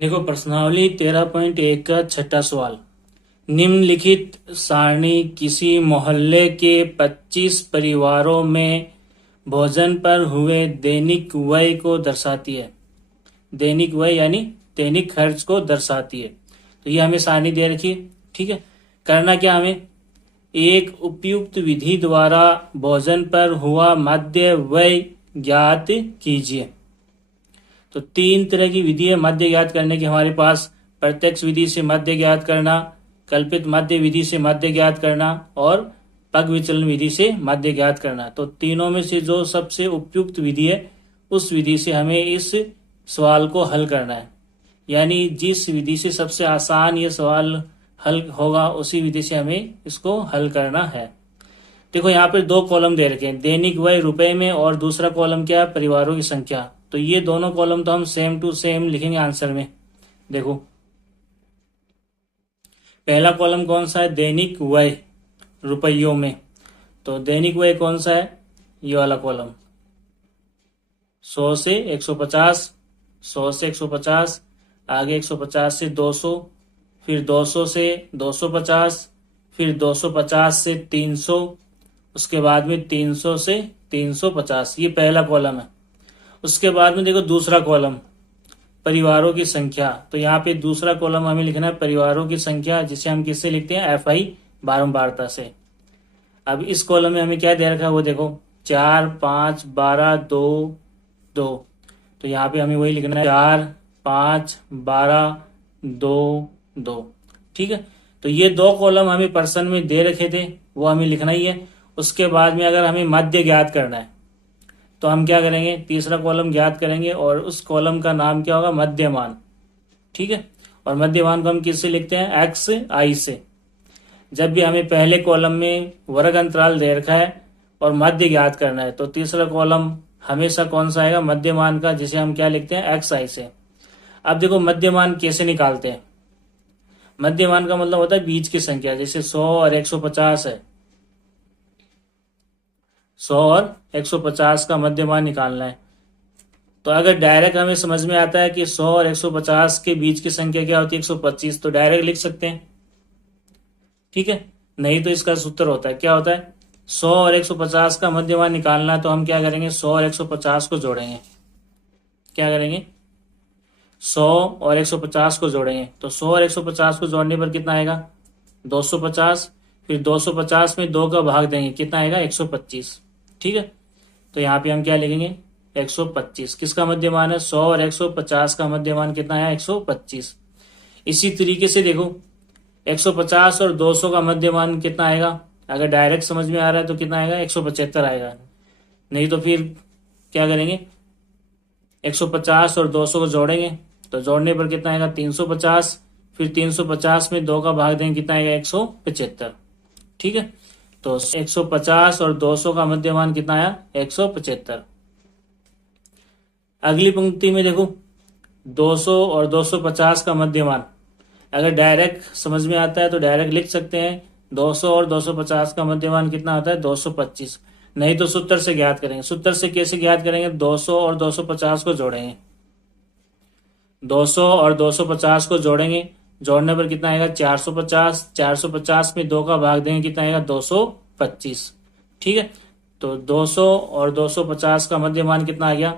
देखो प्रश्नावली 13.1 का छठा सवाल। निम्नलिखित सारणी किसी मोहल्ले के 25 परिवारों में भोजन पर हुए दैनिक व्यय को दर्शाती है। दैनिक व्यय यानी दैनिक खर्च को दर्शाती है। तो ये हमें सारणी दे रखी है। ठीक है, करना क्या हमें, एक उपयुक्त विधि द्वारा भोजन पर हुआ माध्य व्यय ज्ञात कीजिए। तो तीन तरह की विधि है माध्य ज्ञात करने की हमारे पास। प्रत्यक्ष विधि से माध्य ज्ञात करना, कल्पित माध्य विधि से माध्य ज्ञात करना और पग विचलन विधि से माध्य ज्ञात करना। तो तीनों में से जो सबसे उपयुक्त विधि है उस विधि से हमें इस सवाल को हल करना है। यानी जिस विधि से सबसे आसान ये सवाल हल होगा उसी विधि से हमें इसको हल करना है। देखो यहाँ पे दो कॉलम दे रखे हैं, दैनिक व्यय रुपए में और दूसरा कॉलम क्या है, परिवारों की संख्या। तो ये दोनों कॉलम तो हम सेम टू सेम लिखेंगे आंसर में। देखो पहला कॉलम कौन सा है, दैनिक व्यय रुपयों में। तो दैनिक व्यय कौन सा है, ये वाला कॉलम 100 से 150, 100 से 150, आगे 150 से 200, फिर 200 से 250, फिर 250 से 300, उसके बाद में 300 से 350। ये पहला कॉलम है। उसके बाद में देखो दूसरा कॉलम परिवारों की संख्या। तो यहाँ पे दूसरा कॉलम हमें लिखना है परिवारों की संख्या, जिसे हम किससे लिखते हैं, FI बारंबारता से। अब इस कॉलम में हमें क्या दे रखा है वो देखो, 4, 5, 12, 2, 2। तो यहाँ पे हमें वही लिखना है 4, 5, 12, 2, 2। ठीक है, तो ये दो कॉलम हमें पर्सन में दे रखे थे, वो हमें लिखना ही है। उसके बाद में अगर हमें माध्य ज्ञात करना है तो हम क्या करेंगे, तीसरा कॉलम ज्ञात करेंगे और उस कॉलम का नाम क्या होगा, मध्यमान। ठीक है, और मध्यमान को हम किससे लिखते हैं, XI से। जब भी हमें पहले कॉलम में वर्ग अंतराल दे रखा है और मध्य ज्ञात करना है तो तीसरा कॉलम हमेशा कौन सा आएगा, मध्यमान का, जिसे हम क्या लिखते हैं, XI से। अब देखो मध्यमान कैसे निकालते हैं। मध्यमान का मतलब होता है बीच की संख्या, जैसे 100 और 150 है। 100 और 150 का मध्यमान निकालना है। तो अगर डायरेक्ट हमें समझ में आता है कि 100 और 150 के बीच की संख्या क्या होती है, 125, तो डायरेक्ट लिख सकते हैं। ठीक है, नहीं तो इसका सूत्र होता है, क्या होता है, 100 और 150 का मध्यमान निकालना है तो हम क्या करेंगे, 100 और 150 को जोड़ेंगे। क्या करेंगे, 100 और 150 को जोड़ेंगे। तो 100 और 150 को जोड़ने पर कितना आएगा, 250। फिर 250 में 2 का भाग देंगे, कितना आएगा, 125। ठीक है, तो यहाँ पे हम क्या लिखेंगे, 125। किसका मध्यमान है, 100 और 150 का मध्यमान कितना है, 125। इसी तरीके से देखो 150 और 200 का मध्यमान कितना आएगा, अगर डायरेक्ट समझ में आ रहा है तो कितना आएगा, 175 आएगा। नहीं तो फिर क्या करेंगे, 150 और 200 को जोड़ेंगे तो जोड़ने पर कितना आएगा, 350। फिर 350 में 2 का भाग देंगे, कितना आएगा, 175। ठीक है, तो 150 और 200 का मध्यमान कितना आया, 175। अगली पंक्ति में देखो 200 और 250 का मध्यमान, अगर डायरेक्ट समझ में आता है तो डायरेक्ट लिख सकते हैं। 200 और 250 का मध्यमान कितना होता है, 225। नहीं तो सूत्र से ज्ञात करेंगे। सूत्र से कैसे ज्ञात करेंगे, 200 और 250 को जोड़ेंगे। 200 और 250 को जोड़ेंगे, जोड़ने पर कितना आएगा, 450। 450 में 2 का भाग देंगे, कितना आएगा, 225। ठीक है, तो 200 और 250 का मध्यमान कितना आ गया,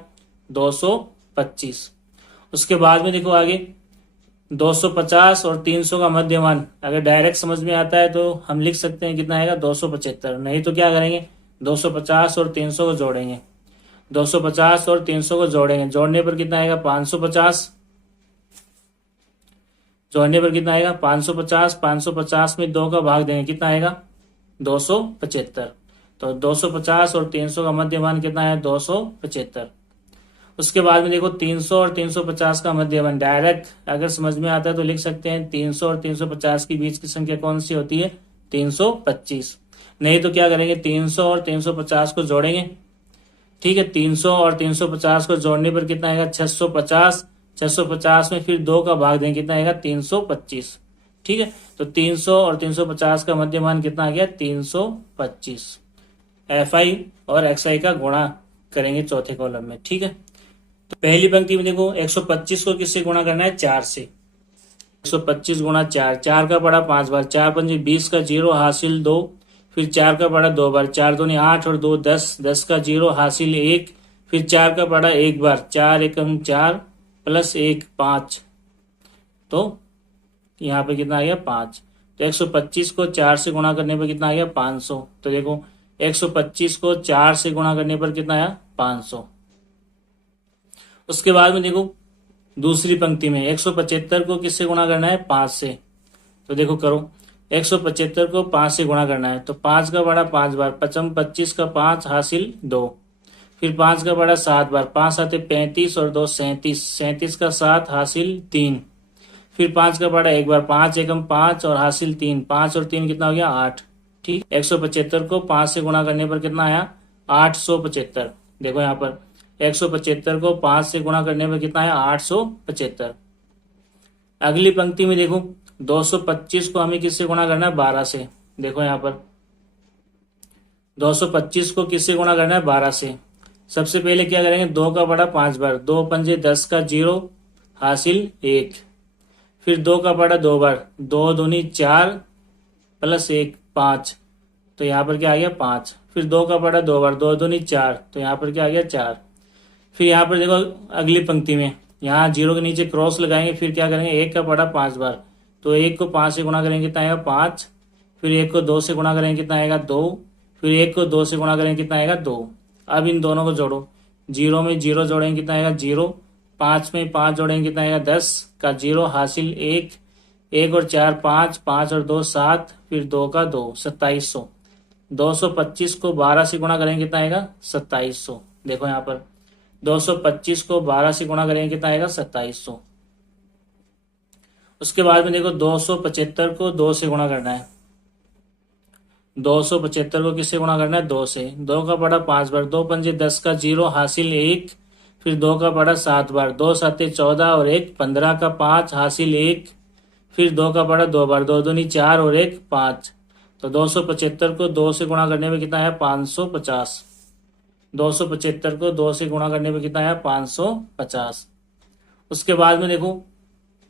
225। उसके बाद में देखो आगे 250 और 300 का मध्यमान, अगर डायरेक्ट समझ में आता है तो हम लिख सकते हैं, कितना आएगा, 275। नहीं तो क्या करेंगे, 250 और 300 को जोड़ेंगे। 250 और 300 को जोड़ेंगे, जोड़ने पर कितना आएगा, 550। जोड़ने पर कितना आएगा, 550। 550 में 2 का भाग देंगे, कितना आएगा, 275। तो 250 और 300 का मध्यमान कितना है, 275। उसके बाद में देखो 300 और 350 का मध्यमान, डायरेक्ट अगर समझ में आता है तो लिख सकते हैं, 300 और 350 के बीच की संख्या कौन सी होती है, 325। नहीं तो क्या करेंगे, 300 और 350 को जोड़ेंगे। ठीक है, 300 और 350 को जोड़ने पर कितना आएगा, 650। 650 में फिर 2 का भाग देंगे, कितना आएगा, 325। ठीक है, तो 300 और 350 का मध्यमान कितना आ गया, 325। FI और XI का गुणा करेंगे चौथे कॉलम में। ठीक है, तो पहली पंक्ति में देखो 125 को किससे गुणा करना है, 4 से। 125 गुणा 4, 4 का पड़ा 5 बार, 4 पंजे 20 का 0 हासिल 2, फिर 4 का पड़ा 2 बार, 4 दूनी 8 और 2 10, 10 का 0 हासिल 1, फिर 4 का पड़ा 1 बार, 4 एकम 4 प्लस 1 5, तो यहाँ पे कितना आ गया 5। तो 125 को 4 से गुणा करने पर कितना आ गया 500। तो देखो 125 को 4 से गुणा करने पर कितना आया 500। उसके बाद में देखो दूसरी पंक्ति में 175 को किससे गुणा करना है, 5 से। तो देखो करो, 175 को 5 से गुणा करना है, तो 5 का बड़ा 5 बार, 25 का 5 हासिल 2, फिर 5 का बड़ा 7 बार, 5 आते 35 और 2 37, 37 का 7 हासिल 3, फिर 5 का बड़ा 1 बार, 5 एकम 5 और हासिल 3, 5 और 3 कितना हो गया 8। ठीक, 175 को 5 से गुणा करने पर कितना आया 875। देखो यहाँ पर 175 को 5 से गुणा करने पर कितना आया 875। अगली पंक्ति में देखो 225 को हमें किससे गुणा करना है, 12 से। देखो यहाँ पर 225 को किससे गुणा करना है, 12 से। सबसे पहले क्या करेंगे, 2 का बड़ा 5 बार, 2 पंजे 10 का 0 हासिल 1, फिर 2 का बड़ा 2 बार, 2 दूनी 4 प्लस 1 5, तो यहाँ पर क्या आ गया 5, फिर 2 का बड़ा 2 बार, 2 दूनी 4, तो यहाँ पर क्या आ गया 4। फिर यहाँ पर देखो अगली पंक्ति में यहाँ 0 के नीचे क्रॉस लगाएंगे, फिर क्या करेंगे 1 का बड़ा 5 बार, तो 1 को 5 से गुणा करेंगे कितना आएगा 5, फिर 1 को 2 से गुणा करेंगे कितना आएगा 2, फिर 1 को 2 से गुणा करेंगे कितना आएगा 2। अब इन दोनों को जोड़ो, 0 में 0 जोड़ेंगे कितना आएगा 0, 5 में 5 जोड़ेंगे कितना आएगा 10 का 0 हासिल 1, 1 और 4 5, 5 और 2 7, फिर 2 का 2 2700। 225 को 12 से गुणा करेंगे कितना आएगा 2700। देखो यहाँ पर 225 को 12 से गुणा करेंगे कितना आएगा 2700। उसके बाद में देखो 275 को 2 से गुणा करना है। 275 को किससे गुणा करना है, 2 से। 2 का बड़ा 5 बार, 2 पंजे 10 का 0 हासिल 1, फिर 2 का बड़ा 7 बार, 2 साते 14 और 1 15 का 5 हासिल 1, फिर 2 का बड़ा 2 बार, 2 दूनी 4 और 1 5, तो 275 को 2 से गुणा करने में कितना है 550। 275 को 2 से गुणा करने में कितना है 550। उसके बाद में देखो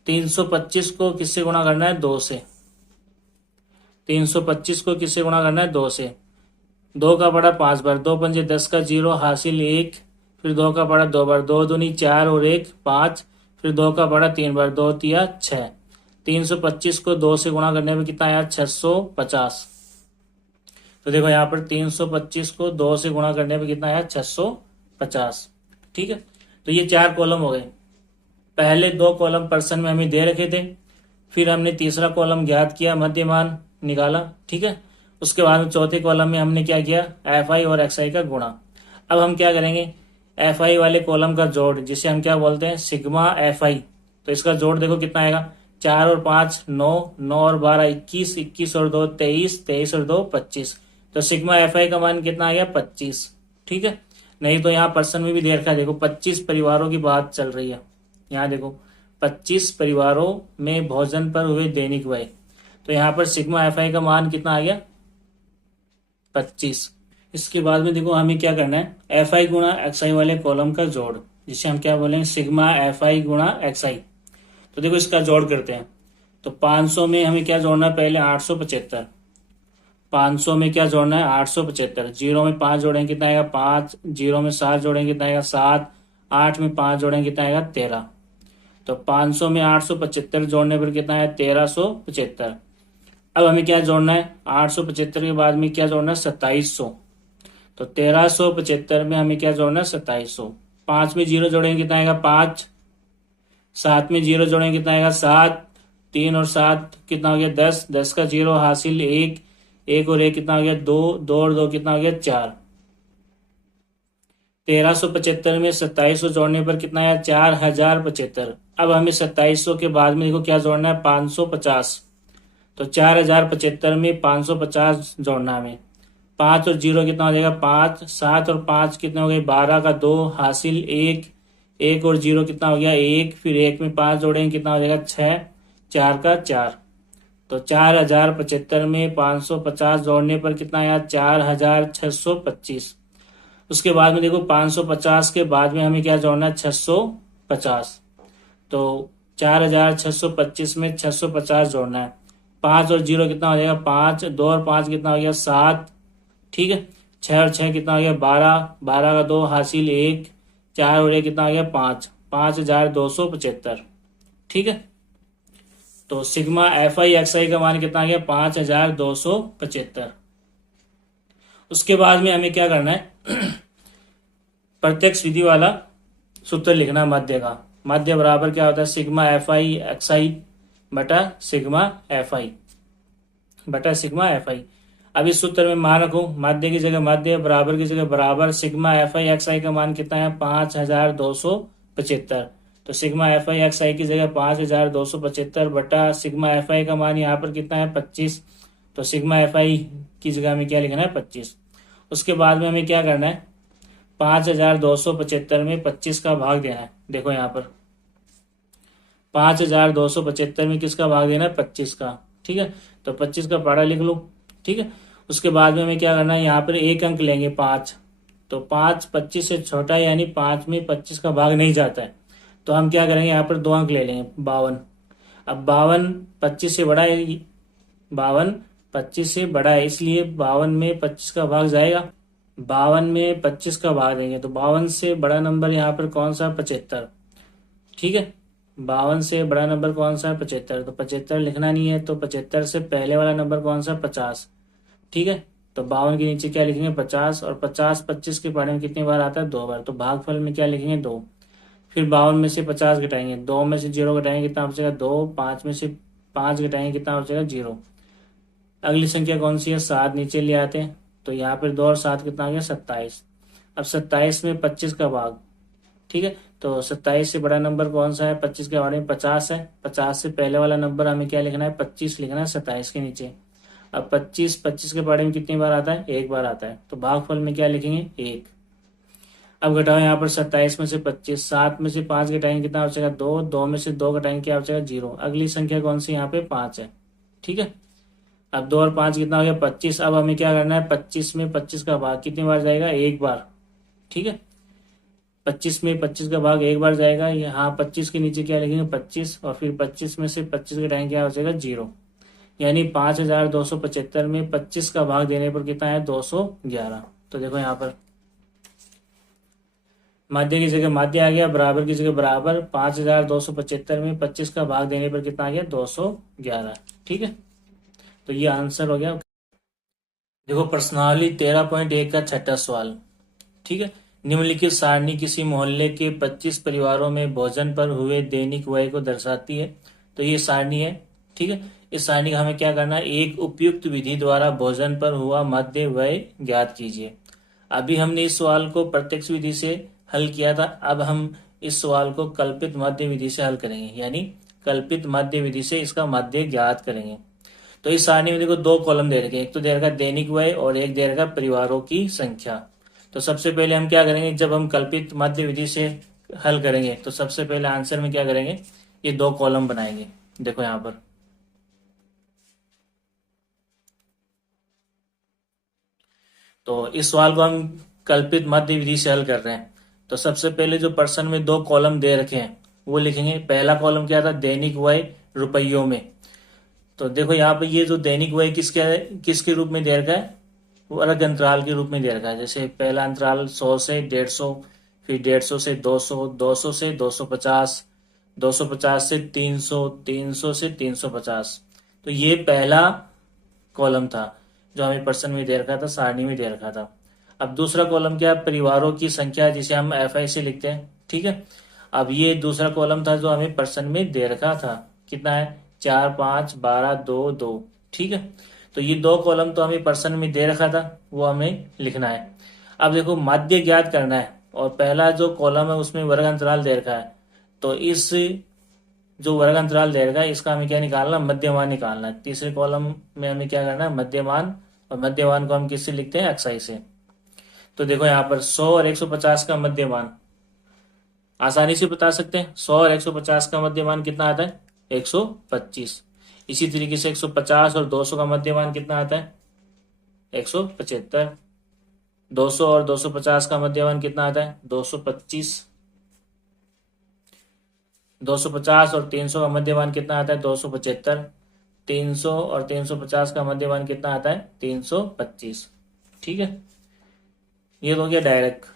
325 को किससे गुणा करना है, 2 से। 325 को किससे गुणा करना है, 2 से। 2 का बड़ा 5 बार, 2 पंजे 10 का 0 हासिल 1, फिर 2 का बड़ा 2 बार, 2 दूनी 4 और 1 5, फिर 2 का बड़ा 3 बार, 2 तिया 6। 325 को 2 से गुणा करने में कितना आया 650। तो देखो यहाँ पर 325 को 2 से गुणा करने में कितना आया 650। ठीक है, तो ये 4 कॉलम हो गए। पहले 2 कॉलम पर्सन में हमें दे रखे थे, फिर हमने तीसरा कॉलम ज्ञात किया, मध्यमान निकाला। ठीक है, उसके बाद में चौथे कॉलम में हमने क्या किया, एफ आई और एक्स आई का गुणा। अब हम क्या करेंगे, एफ आई वाले कॉलम का जोड़, जिसे हम क्या बोलते हैं सिग्मा एफ आई। तो इसका जोड़ देखो कितना आएगा, 4 और 5 9, 9 और 12 21, 21 और 2 23, 23 और 2 25, तो सिग्मा एफ आई का मान कितना आ गया 25। ठीक है, नहीं तो यहाँ पर्सन में भी दे रखा है, देखो 25 परिवारों की बात चल रही है। यहाँ देखो 25 परिवारों में भोजन पर हुए दैनिक व्यय, तो यहाँ पर सिग्मा एफ आई का मान कितना आ गया 25। इसके बाद में देखो हमें क्या करना है, एफ आई गुणा एक्स आई वाले कॉलम का जोड़, जिसे हम क्या बोलेंगे सिग्मा एफ आई गुणा एक्स आई। तो देखो इसका जोड़ करते हैं, तो 500 में हमें क्या जोड़ना है, पहले 875। 500 में क्या जोड़ना है 875। 0 में 5 जोड़ेंगे कितना आएगा 5, 0 में 7 जोड़ेंगे कितना आएगा 7, 8 में 5 जोड़ेंगे कितना आएगा 13। तो 500 में 875 जोड़ने पर कितना है 1375। अब हमें क्या जोड़ना है, 875 के बाद में क्या जोड़ना है 2700। तो 1375 में हमें क्या जोड़ना है 2700। 5 में 0 जोड़ेंगे कितना आएगा 5, 7 में 0 जोड़ेंगे कितना आएगा 7, 3 और 7 कितना हो गया 10, 10 का 0 हासिल 1, 1 और 1 कितना हो गया 2, 2 और 2 कितना हो गया 4। 1375 में 2700 जोड़ने पर कितना आया 4075। अब हमें 2700 के बाद में देखो क्या जोड़ना है 550। तो 4075 में 550 जोड़ना है हमें। 5 और 0 कितना हो जाएगा 5, 7 और 5 कितना हो गए 12 का 2 हासिल 1, 1 और 0 कितना हो गया 1, फिर 1 में 5 जोड़ेंगे कितना हो जाएगा 6, 4 का 4। तो 4075 में 550 जोड़ने पर कितना आया 4625। उसके बाद में देखो 550 के बाद में हमें क्या जोड़ना है, 650। तो 4625 में 650 जोड़ना है। 5 और 0 कितना हो जाएगा, 5, 2 और 5 कितना हो गया, 7। ठीक है, 6 और 6 कितना हो गया, 12, 12 का 2 हासिल 1, 4 और 1 कितना हो गया, 5, 5275। ठीक है, तो सिग्मा एफ आई एक्स आई का मान कितना आ गया, 5275। उसके बाद में हमें क्या करना है, प्रत्यक्ष विधि वाला सूत्र लिखना मध्य का। मध्य बराबर क्या होता है, सिग्मा एफ आई एक्स आई बटा सिग्मा एफ आई बटा सिग्मा एफ आई। अब इस सूत्र में मान रखो, मध्य की जगह मध्य, बराबर की जगह बराबर। सिग्मा एफ आई एक्स आई का मान कितना है, 5275। तो सिग्मा एफ आई एक्स आई की जगह 5275 बटा सिग्मा एफ आई का मान यहाँ पर कितना है, 25। तो सिग्मा एफ आई की जगह हमें क्या लिखना है, 25। उसके बाद में हमें क्या करना है, 5275 में 25 का भाग देना है। देखो यहाँ पर 5275 में किसका भाग देना है, 25 का। ठीक है, तो 25 का पहाड़ा लिख लो। ठीक है, उसके बाद में हमें क्या करना है, यहाँ पर एक अंक लेंगे 5। तो 5 25 से छोटा है, यानी 5 में 25 का भाग नहीं जाता है। तो हम क्या करेंगे, यहाँ पर 2 अंक ले लेंगे, 52। अब 52 25 से बड़ा है, 52 25 से बड़ा है, इसलिए 52 में 25 का भाग जाएगा। 52 में 25 का भाग देंगे तो 52 से बड़ा नंबर यहाँ पर कौन सा, 75। ठीक है, 52 से बड़ा नंबर कौन सा है, 75। तो 75 लिखना नहीं है, तो 75 से पहले वाला नंबर कौन सा, 50। ठीक है, तो 52 के नीचे क्या लिखेंगे, 50। और 50 25 के बारे में कितनी बार आता है, 2 बार। तो भागफल में क्या लिखेंगे, 2। फिर 52 में से 50 घटाएंगे, 2 में से 0 घटाएंगे, कितना बचेगा, 2। 5 में से 5 घटाएंगे, कितना बचेगा, 0। अगली संख्या कौन सी है, 7 नीचे ले आते हैं। तो यहाँ पर 2 और 7 कितना आ गया, 27। अब 27 में 25 का भाग। ठीक है, तो 27 से बड़ा नंबर कौन सा है, 25 के बारे में 50 है। 50 से पहले वाला नंबर हमें क्या लिखना है, 25 लिखना है 27 के नीचे। अब 25 के बारे में कितनी बार आता है, 1 बार आता है। तो भागफल में क्या लिखेंगे, 1। अब घटाओ यहाँ पर 27 में से 25, 7 में से 5 घटाएंगे, कितना बचेगा, 2। 2 में से 2 घटाएंगे, क्या बचेगा, 0। अगली संख्या कौन सी, यहाँ पे 5 है। ठीक है, अब 2 और 5 कितना हो गया, 25। अब हमें क्या करना है, 25 में 25 का भाग कितनी बार जाएगा, 1 बार। ठीक है, 25 में 25 का भाग 1 बार जाएगा। यहाँ 25 के नीचे क्या लिखेंगे, 25। और फिर 25 में से 25 घटाएंगे, क्या बचेगा, 0। यानी 5275 में 25 का भाग देने पर कितना है, 211। तो देखो यहाँ पर मध्य की जगह मध्य आ गया, बराबर की जगह बराबर। 5275 में 25 का भाग देने पर कितना आ गया, 211। ठीक है, तो ये आंसर हो गया। देखो प्रश्नावली 13.1 का छठा सवाल। ठीक है, निम्नलिखित सारणी किसी मोहल्ले के 25 परिवारों में भोजन पर हुए दैनिक व्यय को दर्शाती है। तो ये सारणी है। ठीक है, इस सारणी का हमें क्या करना है, एक उपयुक्त विधि द्वारा भोजन पर हुआ मध्य व्यय ज्ञात कीजिए। अभी हमने इस सवाल को प्रत्यक्ष विधि से हल किया था, अब हम इस सवाल को कल्पित मध्य विधि से हल करेंगे, यानी कल्पित मध्य विधि से इसका मध्य ज्ञात करेंगे। तो इस सारणी में देखो 2 कॉलम दे रखे हैं, एक तो दे रखा दैनिक व्यय और एक दे रखा परिवारों की संख्या। तो सबसे पहले हम क्या करेंगे, जब हम कल्पित मध्य विधि से हल करेंगे तो सबसे पहले आंसर में क्या करेंगे, ये 2 कॉलम बनाएंगे। देखो यहाँ पर तो इस सवाल को हम कल्पित मध्य विधि से हल कर रहे हैं। तो सबसे पहले जो प्रश्न में 2 कॉलम दे रखे हैं वो लिखेंगे। पहला कॉलम क्या था, दैनिक व्यय रुपयों में। तो देखो यहाँ पे ये जो दैनिक व्यय किसके रूप में दे रखा है, वो अलग अंतराल के रूप में दे रखा है। जैसे पहला अंतराल 100 से 150, फिर 150 से 200, 200 से 250, 250 से 300, 300 से 350। तो ये पहला कॉलम था जो हमें प्रश्न में दे रखा था, सारणी में दे रखा था। अब दूसरा कॉलम क्या, परिवारों की संख्या, जिसे हम एफ आई से लिखते हैं। ठीक है, अब ये दूसरा कॉलम था जो हमें प्रश्न में दे रखा था, कितना है, 4, 5, 12, 2, 2। ठीक है, तो ये 2 कॉलम तो हमें प्रश्न में दे रखा था, वो हमें लिखना है। अब देखो मध्य ज्ञात करना है और पहला जो कॉलम है उसमें वर्ग अंतराल दे रखा है। तो इस जो वर्ग अंतराल दे रखा है इसका हमें क्या निकालना, मध्यमान निकालना है। तीसरे कॉलम में हमें क्या करना है, मध्यमान। और मध्यमान को हम किससे लिखते हैं, एक्स आई से। तो देखो यहाँ पर 100 और 150 का मध्यमान आसानी से बता सकते हैं। 100 और 150 का मध्यमान कितना आता है, 125। इसी तरीके से 150 और 200 का मध्यमान कितना आता है, 175। 200 और 250 का मध्यमान कितना आता है? 225। 250 और 300 का मध्यमान कितना आता है? 275। 300 और 350 का मध्यमान कितना आता है? 325। ठीक है, ये तो हो गया डायरेक्ट।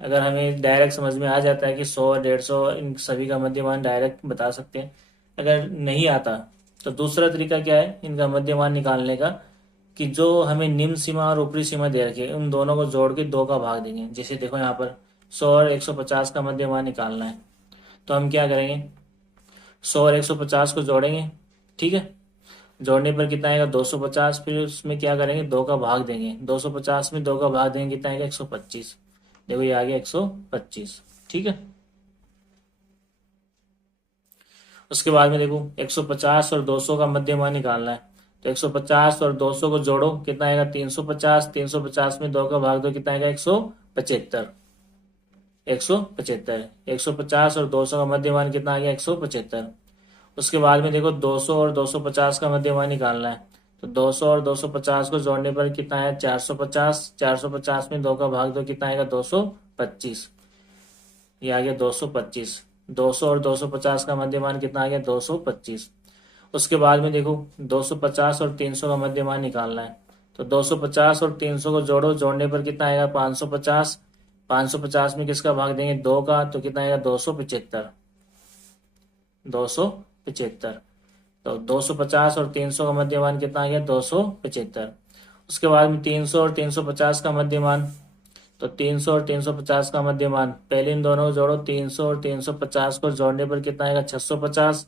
अगर हमें डायरेक्ट समझ में आ जाता है कि 100 150 इन सभी का मध्यमान डायरेक्ट बता सकते हैं। अगर नहीं आता तो दूसरा तरीका क्या है इनका मध्यमान निकालने का, कि जो हमें निम्न सीमा और ऊपरी सीमा दे रखी है उन दोनों को जोड़ के 2 का भाग देंगे। जैसे देखो यहाँ पर 100 और 150 का मध्यमान निकालना है, तो हम क्या करेंगे? 100 और 150 को जोड़ेंगे। ठीक है, जोड़ने पर कितना आएगा? 250। फिर उसमें क्या करेंगे? 2 का भाग देंगे। 250 में 2 का भाग देंगे, कितना आएगा? 125। देखो ये आ गया 125। ठीक है, उसके बाद में देखो 150 और 200 का मध्यमान निकालना है, तो 150 और 200 को जोड़ो, कितना आएगा? 350। 350 में 2 का भाग दो, कितना आएगा? 175। 175। 150 और 200 का मध्यमान कितना आ गया? 175। उसके बाद में देखो 200 और 250 का मध्यमान निकालना है, तो 200 और 250 को जोड़ने पर कितना है? 450। 450 में 2 का भाग दो, कितना आएगा? 225। ये आ गया 225। 200 और 250 का मध्यमान कितना आ गया? 225। उसके बाद में देखो 250 और 300 का मध्यमान निकालना है, तो 250 और 300 को जोड़ो, जोड़ने पर कितना आएगा? 550। 550 में किसका भाग देंगे? 2 का, तो कितना आएगा? 275। 275। तो 250 और 300 का मध्यमान कितना आ गया? 275। उसके बाद में 300 और 350 का मध्यमान, तो 300 और 350 का मध्यमान, पहले इन दोनों को जोड़ो। 300 और 350 को जोड़ने पर कितना आएगा? 650।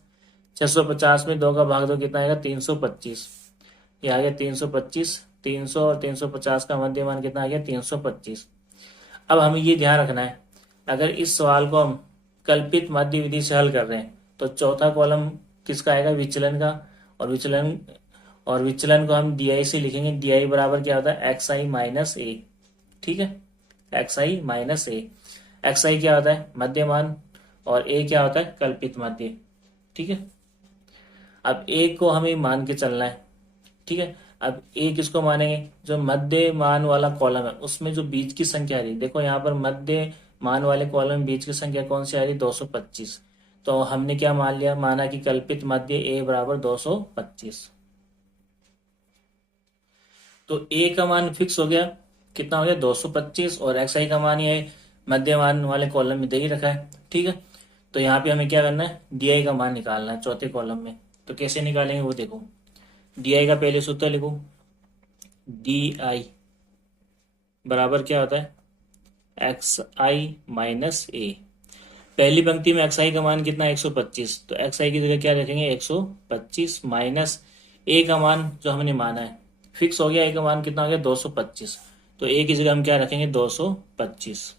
650 में 2 का भाग दो, कितना आएगा? 325। ये आ गया 325। 300 और 350 का मध्यमान कितना आ गया? 325। अब हमें ये ध्यान रखना है, अगर इस सवाल को हम कल्पित माध्य विधि से हल कर रहे हैं तो चौथा कॉलम किसका आएगा? विचलन का। और विचलन को हम DI से लिखेंगे। DI बराबर क्या होता है? XI माइनस ए। ठीक है, XI माइनस ए। XI क्या होता है? मध्यमान, और A क्या होता है? कल्पित माध्य। ठीक है, अब A को हमें मान के चलना है। ठीक है, अब A किसको मानेंगे? जो मध्य मान वाला कॉलम है उसमें जो बीच की संख्या आ रही है, देखो यहाँ पर मध्य मान वाले कॉलम में बीच की संख्या कौन सी आ रही? 225। तो हमने क्या मान लिया? माना कि कल्पित मध्य A बराबर 225। तो A का मान फिक्स हो गया, कितना हो गया? 225। और XI का मान ये मध्यमान वाले कॉलम में दे ही रखा है। ठीक है, तो यहाँ पे हमें क्या करना है? DI का मान निकालना है चौथे कॉलम में। तो कैसे निकालेंगे वो देखो। DI का पहले सूत्र लिखो। DI बराबर क्या होता है? XI माइनस ए। पहली पंक्ति में XI का मान कितना है? 125। तो XI की जगह क्या रखेंगे? 125 माइनस ए का मान जो हमने माना है फिक्स हो गया। ए का मान कितना हो गया? 225। तो ए की जगह हम क्या रखेंगे? 225।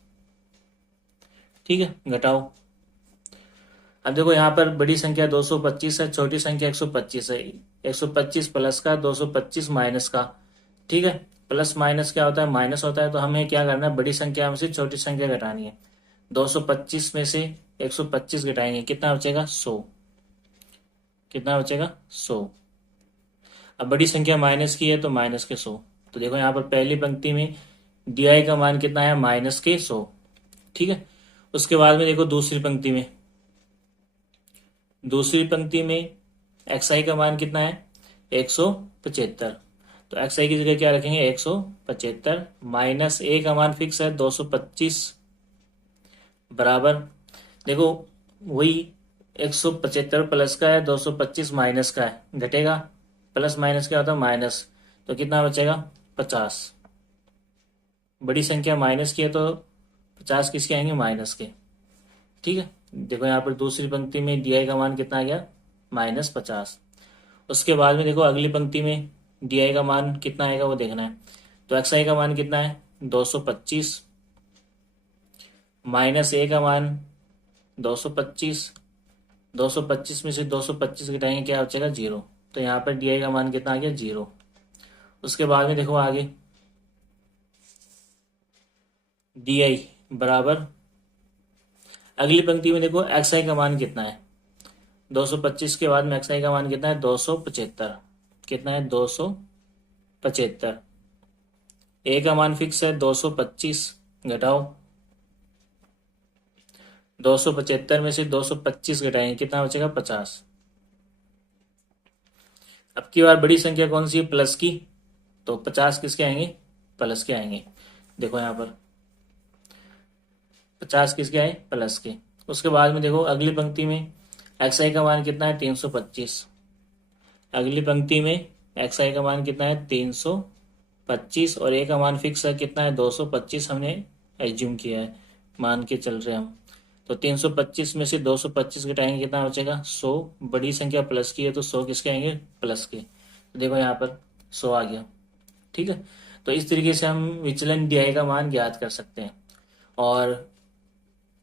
ठीक है, घटाओ। अब देखो यहाँ पर बड़ी संख्या 225 है, छोटी संख्या 125 है। 125 प्लस का, 225 माइनस का। ठीक है, प्लस माइनस क्या होता है? माइनस होता है। तो हमें क्या करना है? बड़ी संख्या में से छोटी संख्या घटानी है। 225 में से 125 घटाएंगे, कितना बचेगा? 100। कितना बचेगा? 100। अब बड़ी संख्या माइनस की है तो माइनस के 100। तो देखो यहाँ पर पहली पंक्ति में DI का मान कितना है? माइनस के 100। ठीक है, उसके बाद में देखो दूसरी पंक्ति में XI का मान कितना है? 175। तो XI की जगह क्या रखेंगे? 175 माइनस ए का मान फिक्स है 225 बराबर, देखो वही 175 प्लस का है, 225 माइनस का है, घटेगा। प्लस माइनस क्या होता है? माइनस। तो कितना बचेगा? 50। बड़ी संख्या माइनस की है तो 50 किसके आएंगे? माइनस के। ठीक है, देखो यहाँ पर दूसरी पंक्ति में DI का मान कितना आ गया? -50। उसके बाद में देखो अगली पंक्ति में DI का मान कितना आएगा वो देखना है। तो XI का मान कितना है? 225 माइनस ए का मान 225। 225 में से 225 घटाएंगे, क्या बचेगा? 0। तो यहाँ पर DI का मान कितना आ गया? 0। उसके बाद में देखो आगे DI बराबर, अगली पंक्ति में देखो XI का मान कितना है? 225 के बाद में XI का मान कितना है? 275। कितना है? 275। ए का मान फिक्स है 225, घटाओ 275 में से 225 घटाएंगे, कितना बचेगा 50। अब की बार बड़ी संख्या कौन सी है, प्लस की, तो 50 किसके आएंगे, प्लस के आएंगे। देखो यहाँ पर 50 किसके आए, प्लस के। उसके बाद में देखो अगली पंक्ति में एक्स आई का मान कितना है 325। अगली पंक्ति में एक्स आई का मान कितना है 325 और ए का मान फिक्स है कितना है 225, हमने एज्यूम किया है, मान के चल रहे हैं हम। तो 325 में से 225 घटाएंगे, कितना बचेगा 100। बड़ी संख्या प्लस की है तो 100 किसके आएंगे, प्लस के। तो देखो यहाँ पर 100 आ गया। ठीक है, तो इस तरीके से हम विचलन डी का मान ज्ञात कर सकते हैं। और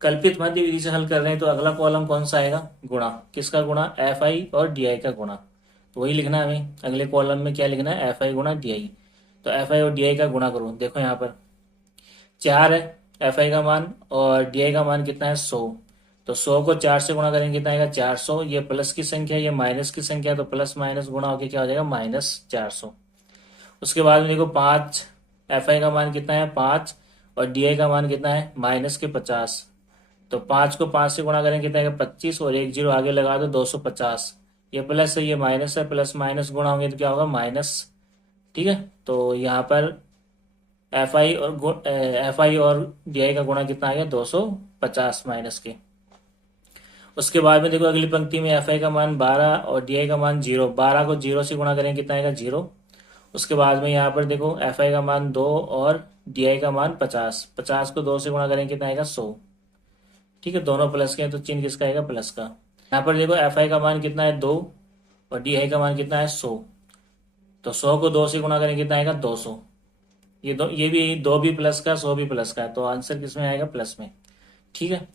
कल्पित मध्य विधि से हल कर रहे हैं तो अगला कॉलम कौन सा आएगा, गुणा। किसका गुणा, एफ आई और डी आई का गुणा। तो वही लिखना है हमें, अगले कॉलम में क्या लिखना है, एफ आई गुणा डी आई। तो एफ आई और डी आई का गुणा करो। देखो यहाँ पर 4 है एफ आई का मान और डी आई का मान कितना है 100। तो 100 को 4 से गुणा करेंगे कितना आएगा 400। ये प्लस की संख्या, ये माइनस की संख्या, तो प्लस माइनस गुणा होकर क्या हो जाएगा -400। उसके बाद में देखो 5, एफ आई का मान कितना है 5 और डी आई का मान कितना है -50। तो 5 को 5 से गुणा करेंगे कितना आएगा 25 और एक जीरो आगे लगा दो 250। ये प्लस है ये माइनस है, प्लस माइनस गुणा होंगे तो क्या होगा माइनस। ठीक है, तो यहाँ पर एफ आई और डी आई का गुणा कितना आ गया 250 माइनस के। उसके बाद में देखो अगली पंक्ति में एफ आई का मान 12 और डी आई का मान 0। 12 को 0 से गुणा करेंगे कितना आएगा 0। उसके बाद में यहाँ पर देखो एफ आई का मान 2 और डी आई का मान 50। 50 को 2 से गुणा करेंगे कितना आएगा 100। ठीक है, दोनों प्लस के हैं तो चिन्ह किसका आएगा, प्लस का। यहाँ पर देखो एफ आई का मान कितना है 2 और डी आई का मान कितना है 100। तो 100 को 2 से गुणा करेंगे कितना आएगा 200। ये भी 2 भी प्लस का 100 भी प्लस का है, तो आंसर किसमें आएगा, प्लस में। ठीक है,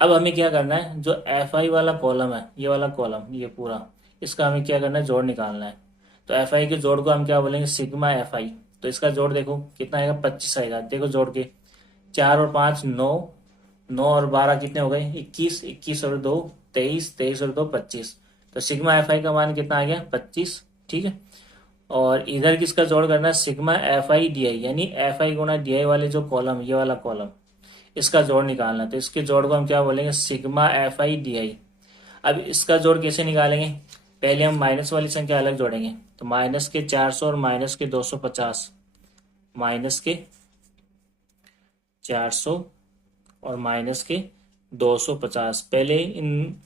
अब हमें क्या करना है, जो एफ आई वाला कॉलम है, ये वाला कॉलम, ये पूरा, इसका हमें क्या करना है, जोड़ निकालना है। तो एफ आई के जोड़ को हम क्या बोलेंगे, सिग्मा एफ आई। तो इसका जोड़ देखो कितना आएगा 25 आएगा। देखो जोड़ के 4 और 5 9, 9 और 12 कितने हो गए 21, 21 और 2 23, 23 और 2 25। तो सिग्मा एफ आई का मान कितना आ गया 25। ठीक है, और इधर किसका जोड़ करना है, सिग्मा एफ आई डी आई, यानी एफ आई गुणा डी आई वाले जो कॉलम, ये वाला कॉलम, इसका जोड़ निकालना है। तो इसके जोड़ को हम क्या बोलेंगे, सिग्मा एफ आई डी आई। अब इसका जोड़ कैसे निकालेंगे, पहले हम माइनस वाली संख्या अलग जोड़ेंगे। तो माइनस के 400 और माइनस के 250, माइनस के 400 और माइनस के 250। पहले इन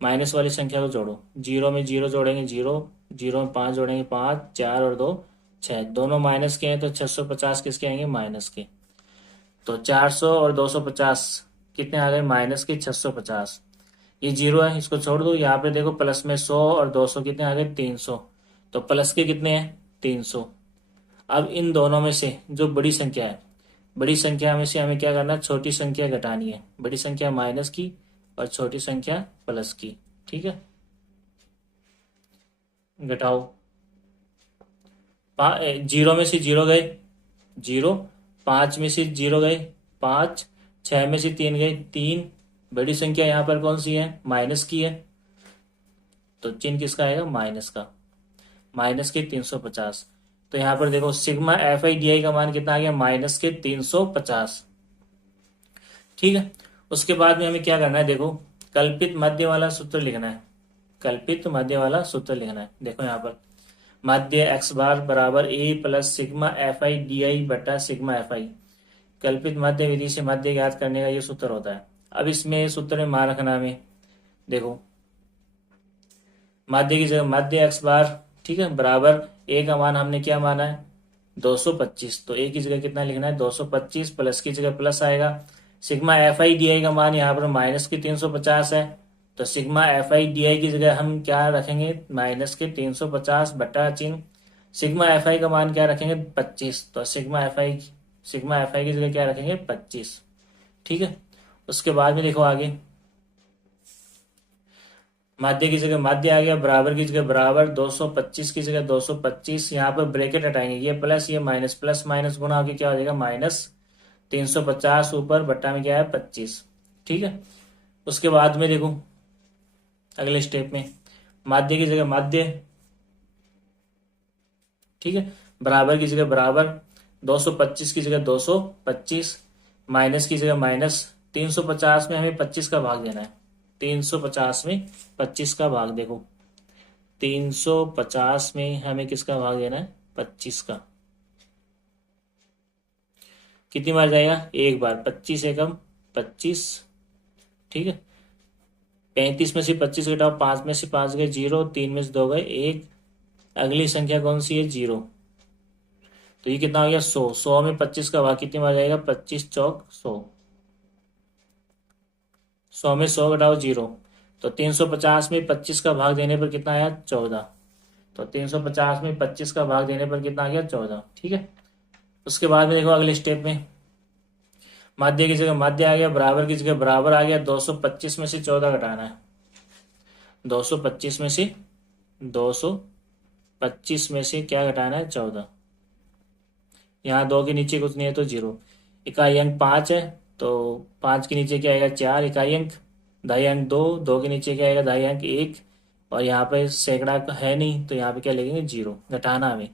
माइनस वाली संख्या को जोड़ो। 0 में 0 जोड़ेंगे 0, 0 में 5 जोड़ेंगे 5, 4 और 2 6, दोनों माइनस के हैं तो 650 किसके आएंगे, माइनस के। तो 400 और 250 कितने आ गए, माइनस के 650। ये 0 है, इसको छोड़ दो। यहाँ पे देखो प्लस में 100 और 200 कितने आ गए 300। तो प्लस के कितने हैं 300। अब इन दोनों में से जो बड़ी संख्या है, बड़ी संख्या में से हमें क्या करना है, छोटी संख्या घटानी है। बड़ी संख्या माइनस की और छोटी संख्या प्लस की। ठीक है, घटाओ। 0 में से 0 गए 0, 5 में से 0 गए 5, 6 में से 3 गए 3। बड़ी संख्या यहाँ पर कौन सी है, माइनस की है, तो चिन्ह किसका आएगा, माइनस का, माइनस के 350। तो यहाँ पर देखो सिग्मा एफ आई डी आई का मान कितना आ गया, माइनस के 350। ठीक है, उसके बाद में हमें क्या करना है, देखो कल्पित मध्य वाला सूत्र लिखना है। कल्पित मध्य वाला सूत्र लिखना है। देखो यहाँ पर मध्य एक्स बार बराबर A plus sigma F I D I बटा सिग्मा एफ आई। कल्पित मध्य विधि से मध्य ज्ञात करने का ये सूत्र होता है। अब इसमें सूत्र में मान रखना हमें, देखो मध्य की जगह मध्य एक्स बार, ठीक है, बराबर ए का मान हमने क्या माना है 225। तो ए की जगह कितना लिखना है 225, प्लस की जगह प्लस आएगा। सिग्मा एफ आई डी आई का मान यहाँ पर माइनस की 350 है, तो सिग्मा एफ आई डी आई की जगह हम क्या रखेंगे, माइनस के 350 बटा चिन्ह सिग्मा एफ आई का मान क्या रखेंगे 25। तो सिग्मा एफ आई की जगह क्या रखेंगे 25। ठीक है, उसके बाद में देखो आगे माध्य की जगह माध्य आ गया, बराबर की जगह बराबर, 225 की जगह 225। यहाँ पर ब्रैकेट हटाएंगे, ये प्लस ये माइनस, प्लस माइनस गुणा होकर क्या हो जाएगा माइनस 350 ऊपर बट्टा में क्या है 25। ठीक है, उसके बाद में देखो अगले स्टेप में माध्य की जगह माध्य, ठीक है, बराबर की जगह बराबर, 225 की जगह 225, माइनस की जगह माइनस। 350 में हमें 25 का भाग देना है। 350 में 25 का भाग, देखो 350 में हमें किसका भाग देना है? 25 का। कितनी बार जाएगा? एक बार। 25 एकम 25, ठीक है। 35 में से 25 घटाओ, 5 में से 5 गए 0, 3 में से 2 गए 1। अगली संख्या कौन सी है? 0। तो ये कितना हो गया? 100। 100 में 25 का भाग कितनी बार जाएगा? 25 चौक 100। 100 में 100 घटाओ 0। तो 350 में 25 का भाग देने पर कितना आया? 14। तो 350 में 25 का भाग देने पर कितना आ गया? 14, ठीक है। उसके बाद में देखो अगले स्टेप में, माध्य की जगह माध्य आ गया, बराबर की जगह बराबर आ गया। 225 में से 14 घटाना है। 225 में से 225 में से क्या घटाना है? 14। यहाँ 2 के नीचे कुछ नहीं है तो 0। इकाई अंक 5 है, तो 5 के नीचे क्या आएगा? 4 इकाई अंक। दाई अंक 2, 2 के नीचे क्या आएगा? दाई अंक 1। और यहाँ पे सैकड़ा है नहीं, तो यहाँ पे क्या लिखेंगे? 0। घटाना हमें।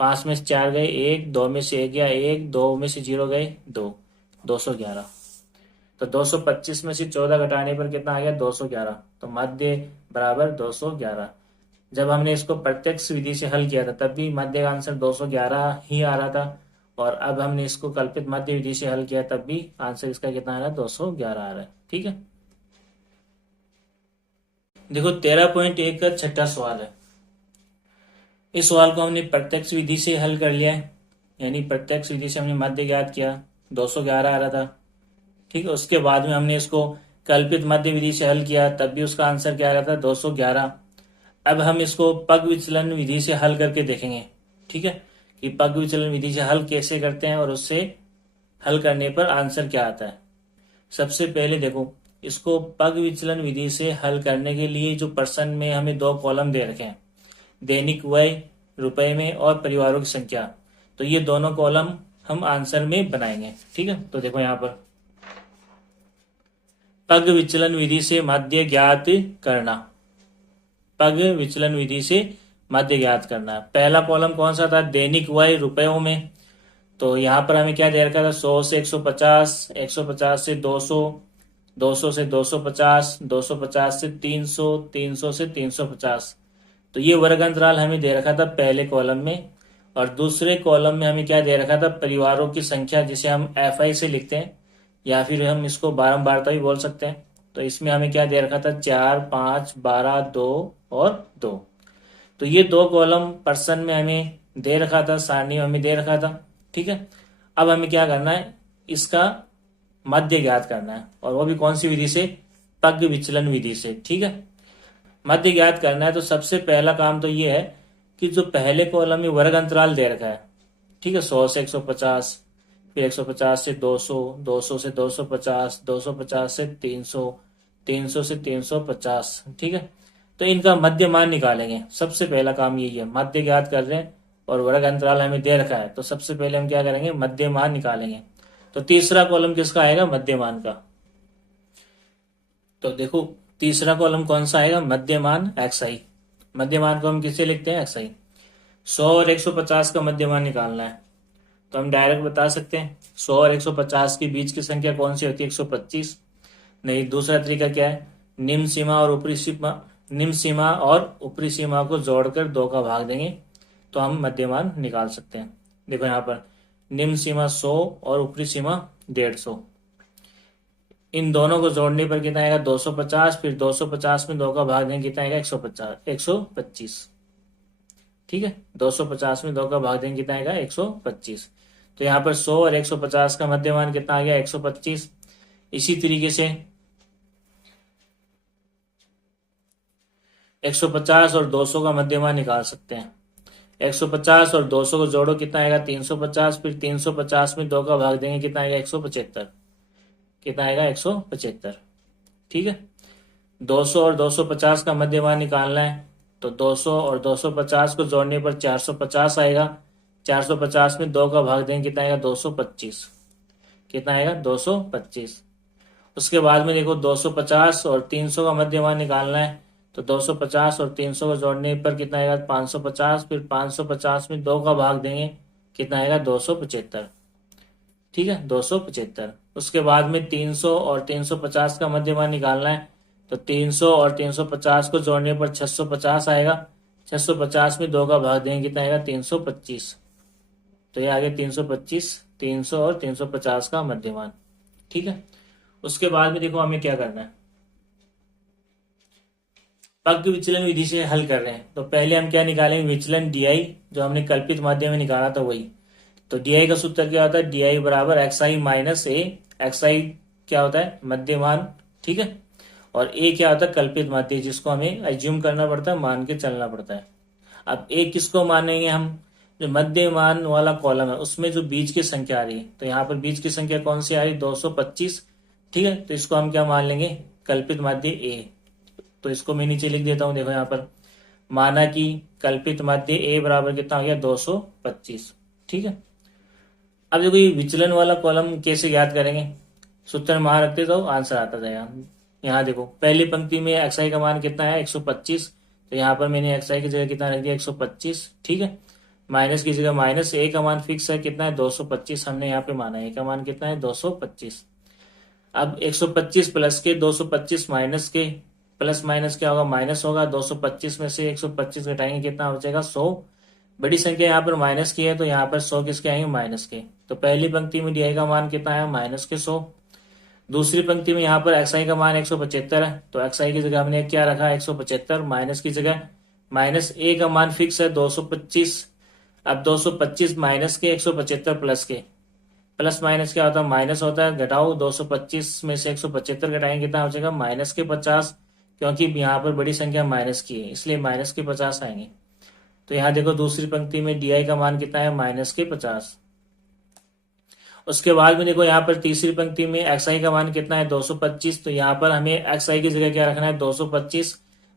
5 में से 4 गए 1, 2 में से 1 गया 1, 2 में से 0 गए 2, 211। तो 225 में से 14 घटाने पर कितना आ गया? 211। तो मध्य बराबर 211। जब हमने इसको प्रत्यक्ष विधि से हल किया था तब भी मध्य का आंसर 211 ही आ रहा था, और अब हमने इसको कल्पित मध्य विधि से हल किया तब भी आंसर इसका कितना आ रहा है? 211 आ रहा है, ठीक है। देखो 13.1 का छठा सवाल है। इस सवाल को हमने प्रत्यक्ष विधि से हल कर लिया है, यानी प्रत्यक्ष विधि से हमने मध्य ज्ञात किया, 211 आ रहा था, ठीक है। उसके बाद में हमने इसको कल्पित मध्य विधि से हल किया तब भी उसका आंसर क्या आ रहा था? 211। अब हम इसको पग विचलन विधि से हल करके देखेंगे, ठीक है, कि पग विचलन विधि से हल कैसे करते हैं और उससे हल करने पर आंसर क्या आता है। सबसे पहले देखो, इसको पग विचलन विधि से हल करने के लिए जो प्रश्न में हमें 2 कॉलम दे रखे हैं, दैनिक व्यय रुपए में और परिवारों की संख्या, तो ये दोनों कॉलम हम आंसर में बनाएंगे, ठीक है। तो देखो यहाँ पर पग विचलन विधि से माध्य ज्ञात करना, पग विचलन विधि से माध्य ज्ञात करना। पहला कॉलम कौन सा था? दैनिक व्यय रुपयों में। तो यहाँ पर हमें क्या दे रखा था? 100 से 150, 150 से 200, 200 से 250, 250 से 300, 300 से 350। तो ये वर्ग अंतराल हमें दे रखा था पहले कॉलम में। और दूसरे कॉलम में हमें क्या दे रखा था? परिवारों की संख्या, जिसे हम FI से लिखते हैं, या फिर हम इसको बारंबारता भी बोल सकते हैं। तो इसमें हमें क्या दे रखा था? 4, 5, 12, 2 और 2। तो ये 2 कॉलम प्रश्न में हमें दे रखा था, सारणी में हमें दे रखा था, ठीक है। अब हमें क्या करना है? इसका मध्य ज्ञात करना है, और वो भी कौन सी विधि से? पग विचलन विधि से, ठीक है। मध्य ज्ञात करना है तो सबसे पहला काम तो ये है कि जो पहले कॉलम में वर्ग अंतराल दे रखा है, ठीक है, 100 से 150, फिर 150 से 200, 200 से 250, 250 से 300, 300 से 350, ठीक है। तो इनका मध्य मान निकालेंगे। सबसे पहला काम यही है, मध्य ज्ञात कर रहे हैं और वर्ग अंतराल हमें दे रखा है, तो सबसे पहले हम क्या करेंगे? मध्य मान निकालेंगे। तो तीसरा कॉलम किसका आएगा? मध्यमान का। तो देखो तीसरा कॉलम कौन सा आएगा? मध्यमान XI। मध्यमान को हम किससे लिखते हैं? XI। 100 और 150 का मध्यमान निकालना है, तो हम डायरेक्ट बता सकते हैं 100 और 150 के बीच की संख्या कौन सी होती है? 125। नहीं, दूसरा तरीका क्या है? निम्न सीमा और ऊपरी सीमा, निम्न सीमा और ऊपरी सीमा को जोड़कर 2 का भाग देंगे तो हम मध्यमान निकाल सकते हैं। देखो यहाँ पर निम्न सीमा 100 और ऊपरी सीमा 150, इन दोनों को जोड़ने पर कितना आएगा? 250। फिर 250 में 2 का भाग देंगे, कितना आएगा? 125, ठीक है। 250 में 2 का भाग देंगे, कितना आएगा? 125। तो यहाँ पर 100 और 150 का मध्यमान कितना आ गया? 125। इसी तरीके से 150 और 200 का मध्यमान निकाल सकते हैं। 150 और 200 को जोड़ो, कितना आएगा? 350। फिर 350 में 2 का भाग देंगे, कितना आएगा? 175। कितना आएगा? 175, ठीक है। 200 और 250 का मध्यमान निकालना है, तो 200 और 250 को जोड़ने पर 450 आएगा। 450 में 2 का भाग देंगे, कितना आएगा? 225। कितना आएगा? 225। उसके बाद में देखो 250 और 300 का मध्यमान निकालना है, तो 250 और 300 को जोड़ने पर कितना आएगा? 550। फिर 550 में 2 का भाग देंगे कितना आएगा 275। ठीक है 275। उसके बाद में 300 और 350 का मध्यमान निकालना है, तो 300 और 350 को जोड़ने पर 650 आएगा। 650 में 2 का भाग देंगे कितना आएगा 325। तो ये आगे 325, 300 और 350 का मध्यमान। ठीक है। उसके बाद में देखो हमें क्या करना है, पग विचलन विधि से हल कर रहे हैं। तो पहले हम क्या निकालेंगे, विचलन डीआई, जो हमने कल्पित माध्यम में निकाला था वही। तो डीआई का सूत्र क्या होता है, डीआई बराबर एक्स आई माइनस ए। एक्स आई क्या होता है, मध्यमान। ठीक है। और ए क्या होता है, कल्पित माध्य, जिसको हमें एज्यूम करना पड़ता है, मान के चलना पड़ता है। अब ए किसको मानेंगे हम, जो मध्यमान वाला कॉलम है उसमें जो बीज की संख्या आ रही है, तो यहाँ पर बीज की संख्या कौन सी आ रही है, 225। ठीक है। तो इसको हम क्या मान लेंगे, कल्पित माध्य ए। तो इसको मैं नीचे लिख देता हूं, देखो यहाँ पर माना कि कल्पित माध्य ए बराबर कितना हो गया 225। ठीक है। अब देखो ये विचलन वाला कॉलम कैसे याद करेंगे, सूत्र में वहां रखते तो आंसर आता जाएगा। यहाँ देखो पहली पंक्ति में एक्स आई का मान कितना है 125, तो यहाँ पर मैंने एक्स आई की जगह कितना रख दिया 125। ठीक है। माइनस की जगह माइनस, ए का मान फिक्स है कितना है 225, हमने यहाँ पे माना ए का मान कितना है 225। अब 125 प्लस के 225 माइनस के, प्लस माइनस क्या होगा माइनस होगा, 225 में से 125 घटाएंगे कितना बचेगा 100। बड़ी संख्या यहाँ पर माइनस की है, तो यहाँ पर 100 किसके आएंगे माइनस के। तो पहली पंक्ति में डीआई का मान कितना है माइनस के 100। दूसरी पंक्ति में यहाँ पर एक्सआई का मान 175 है, तो एक्सआई की जगह हमने क्या रखा 175, माइनस की जगह माइनस ए का मान फिक्स है 225। अब 225 माइनस के 175 प्लस के, प्लस माइनस क्या होता है माइनस होता है, घटाओ 225 में से 175 घटाएंगे कितना हो जाएगा माइनस के 50, क्योंकि यहाँ पर बड़ी संख्या माइनस की है इसलिए माइनस के 50 आएंगे। तो यहाँ देखो दूसरी पंक्ति में डी आई का मान कितना है माइनस के 50। उसके बाद में देखो यहाँ पर तीसरी पंक्ति में एक्स आई का मान कितना है 225, तो यहाँ पर हमें एक्स आई की जगह क्या रखना है 225,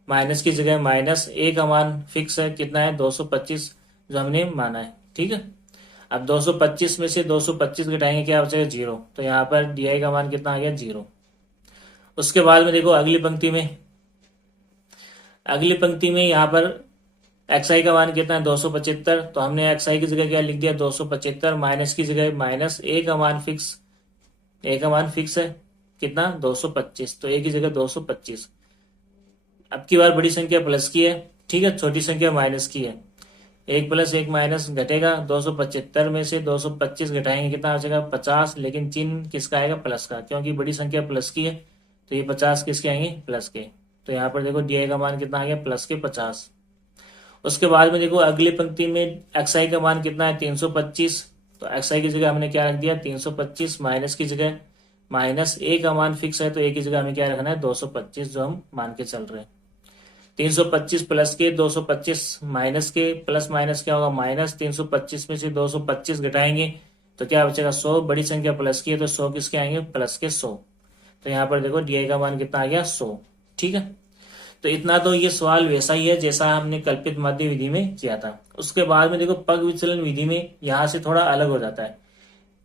माइनस की जगह माइनस, ए का मान फिक्स है कितना है 225 जो हमने माना है। ठीक है। अब 225 में से 225 घटाएंगे क्या बचेगा 0, तो यहाँ पर डी आई का मान कितना आ गया 0। उसके बाद में देखो अगली पंक्ति में यहाँ पर एक्स आई का मान कितना है 275, तो हमने एक्स आई की जगह क्या लिख दिया 275, माइनस की जगह माइनस, ए का मान फिक्स है कितना 225, तो ए की जगह 225। अब की बार बड़ी संख्या प्लस की है, ठीक है, छोटी संख्या माइनस की है, एक प्लस एक माइनस घटेगा, 275 में से 225 घटाएंगे कितना बचेगा 50, लेकिन चिन्ह किसका आएगा प्लस का, क्योंकि बड़ी संख्या प्लस की है, तो ये 50 किसके आएंगे प्लस के। तो यहाँ पर देखो डी आई का मान कितना आ गया प्लस के 50। उसके बाद में देखो अगली पंक्ति में एक्स आई का मान कितना है 325, तो एक्स आई की जगह हमने क्या रख दिया 325, माइनस की जगह माइनस, ए का मान फिक्स है तो ए की जगह हमें क्या रखना है 225 जो हम मान के चल रहे हैं। 325 प्लस के 225 माइनस के, प्लस माइनस क्या होगा माइनस, 325 में से 225 घटाएंगे तो क्या बचेगा 100, बड़ी संख्या प्लस की है तो 100 किसके आएंगे प्लस के 100। तो यहाँ पर देखो डी आई का मान कितना आ गया 100। ठीक है। तो इतना तो ये सवाल वैसा ही है जैसा हमने कल्पित माध्य विधि में किया था। उसके बाद में देखो पग विचलन विधि में यहाँ से थोड़ा अलग हो जाता है,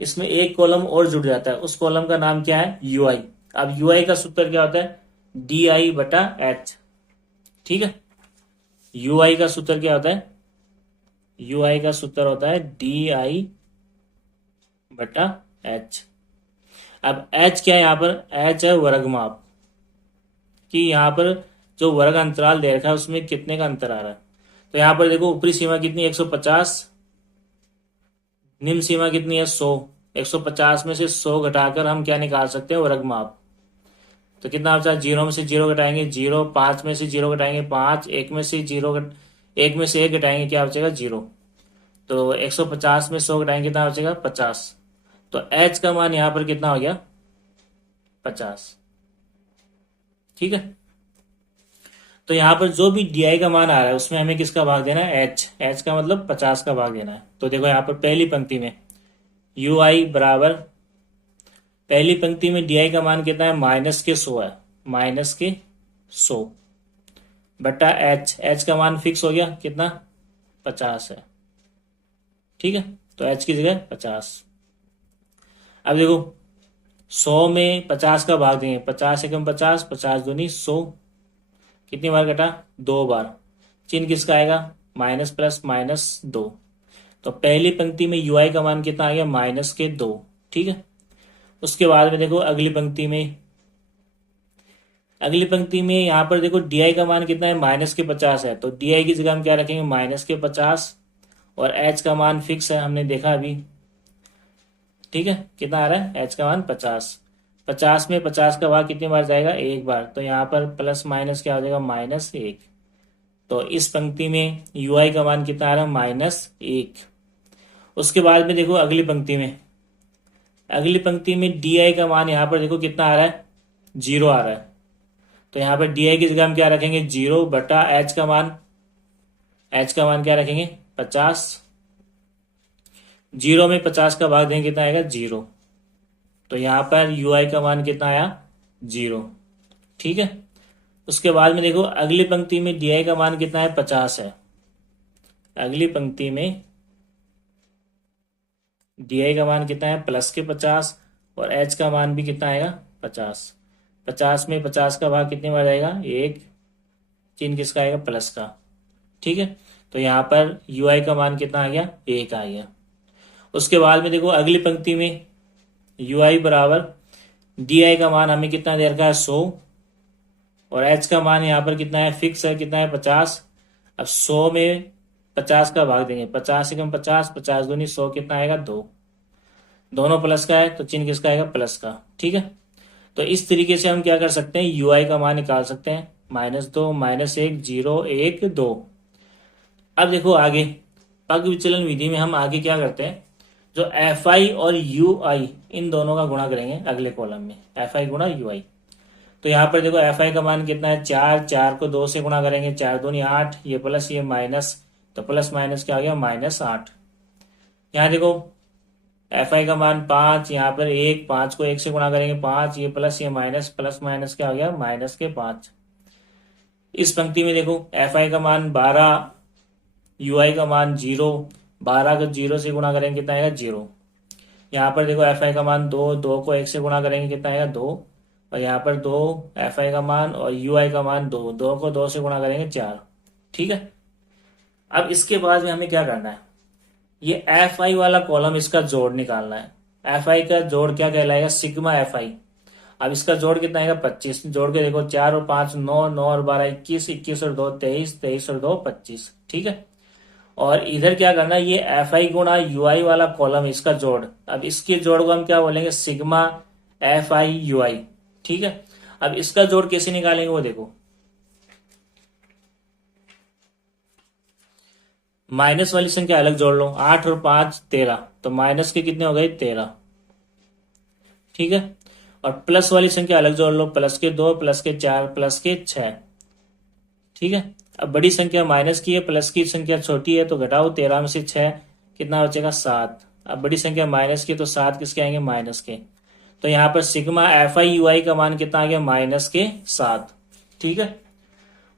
इसमें एक कॉलम और जुड़ जाता है, उस कॉलम का नाम क्या है यूआई। अब यूआई का सूत्र क्या होता है डी आई बटा एच। ठीक है। यूआई का सूत्र क्या होता है, यूआई का सूत्र होता है डी आई बटा एच। अब एच क्या है, यहाँ पर एच है वर्ग माप, कि यहाँ पर जो वर्ग अंतराल दे रखा है उसमें कितने का अंतर आ रहा है। तो यहाँ पर देखो ऊपरी सीमा कितनी 150, निम्न सीमा कितनी है 100। 150 में से 100 घटाकर हम क्या निकाल सकते हैं वर्ग माप। तो कितना बचा, 0 में से 0 घटाएंगे 0, 5 में से 0 घटाएंगे 5, 1 में से 1 घटाएंगे क्या बचेगा 0। तो 150 में 100 घटाएंगे कितना बचेगा 50। तो h का मान यहां पर कितना हो गया 50। ठीक है। तो यहां पर जो भी डी का मान आ रहा है उसमें हमें किसका भाग देना है h का मतलब 50 का भाग देना है। तो देखो यहाँ पर पहली पंक्ति में यू आई बराबर, पहली पंक्ति में डी का मान कितना है माइनस के 100 है, माइनस के 100 बटा h का मान फिक्स हो गया कितना 50 है। ठीक है। तो h की जगह 50। अब देखो 100 में 50 का भाग देंगे, 50 एकम 50, 50 दूनी 100, कितनी बार कटा 2 बार, चिन्ह किसका आएगा माइनस प्लस माइनस 2। तो पहली पंक्ति में ui का मान कितना आ गया -2। ठीक है। उसके बाद में देखो अगली पंक्ति में यहाँ पर देखो डी का मान कितना है -50 है, तो डी की जगह हम क्या रखेंगे -50, और एच का मान फिक्स है, हमने देखा अभी। ठीक है, कितना आ रहा है एच का मान 50। 50 में 50 का भाग कितनी बार जाएगा, एक बार, तो यहाँ पर प्लस माइनस क्या हो जाएगा -1। तो इस पंक्ति में ui का मान कितना आ रहा है -1। उसके बाद में देखो अगली पंक्ति में डी का मान यहाँ पर देखो कितना आ रहा है 0 आ रहा है, तो यहाँ पर डी की जगह हम क्या रखेंगे 0 बटा एच का मान क्या रखेंगे 50। 0 में 50 का भाग देंगे कितना आएगा 0, तो यहाँ पर ui का मान कितना आया 0। ठीक है। उसके बाद में देखो अगली पंक्ति में डी का मान कितना है 50 है। अगली पंक्ति में डी का मान कितना है +50, और एच का मान भी कितना आएगा 50। 50 में 50 का भाग कितने बार जाएगा, एक, चिन्ह किसका आएगा प्लस का। ठीक है, तो यहाँ पर ui का मान कितना आ गया 1 आ गया। उसके बाद में देखो अगली पंक्ति में ui बराबर डी का मान हमें कितना दे रखा है 100, और एच का मान यहाँ पर कितना है फिक्स है, कितना है 50। अब 100 में 50 का भाग देंगे, 50 एकम 50, 50 दूनी 100, कितना आएगा 2। दोनों प्लस का है तो चिन्ह किसका आएगा प्लस का। ठीक है, तो इस तरीके से हम क्या कर सकते हैं ui का मान निकाल सकते हैं, -2, -1, 0, 1, 2। अब देखो आगे पग विचलन विधि में हम आगे क्या करते हैं, जो fi और ui इन दोनों का गुणा करेंगे अगले कॉलम में, fi गुणा ui। तो यहाँ पर देखो fi का मान कितना है 4, 4 को 2 से गुणा करेंगे, 4 दूनी 8, ये प्लस ये माइनस, तो प्लस माइनस क्या आ गया -8। यहाँ देखो fi का मान 5, यहाँ पर 1, 5 को 1 से गुणा करेंगे 5, ये प्लस ये माइनस, प्लस माइनस क्या आ गया -5। इस पंक्ति में देखो fi का मान 12, ui का मान 0, 12 को 0 से गुणा करेंगे कितना आएगा 0। यहाँ पर देखो fi का मान 2, 2 को 1 से गुणा करेंगे कितना आएगा 2, और यहाँ पर 2 fi का मान और ui का मान 2, 2 को 2 से गुणा करेंगे 4। ठीक है। अब इसके बाद में हमें क्या करना है, ये fi वाला कॉलम इसका जोड़ निकालना है। fi का जोड़ क्या कहलाएगा सिग्मा fi। अब इसका जोड़ कितना आएगा 25, जोड़ के देखो 4 और 5 9, 9 और 12 21, 21 और 2 23, 23 और 2 25। ठीक है, और इधर क्या करना है ये fi गुणा ui वाला कॉलम इसका जोड़, अब इसके जोड़ को हम क्या बोलेंगे सिग्मा fi ui। ठीक है, अब इसका जोड़ कैसे निकालेंगे वो देखो, माइनस वाली संख्या अलग जोड़ लो, 8 और 5 13, तो माइनस के कितने हो गए 13। ठीक है, और प्लस वाली संख्या अलग जोड़ लो, प्लस के 2, प्लस के 4, प्लस के 6। ठीक है, अब बड़ी संख्या माइनस की है, प्लस की संख्या छोटी है, तो घटाओ 13 में से 6 कितना बचेगा 7। अब बड़ी संख्या माइनस की, तो 7 किसके आएंगे माइनस के, तो यहाँ पर सिग्मा fi ui का मान कितना आ गया -7। ठीक है,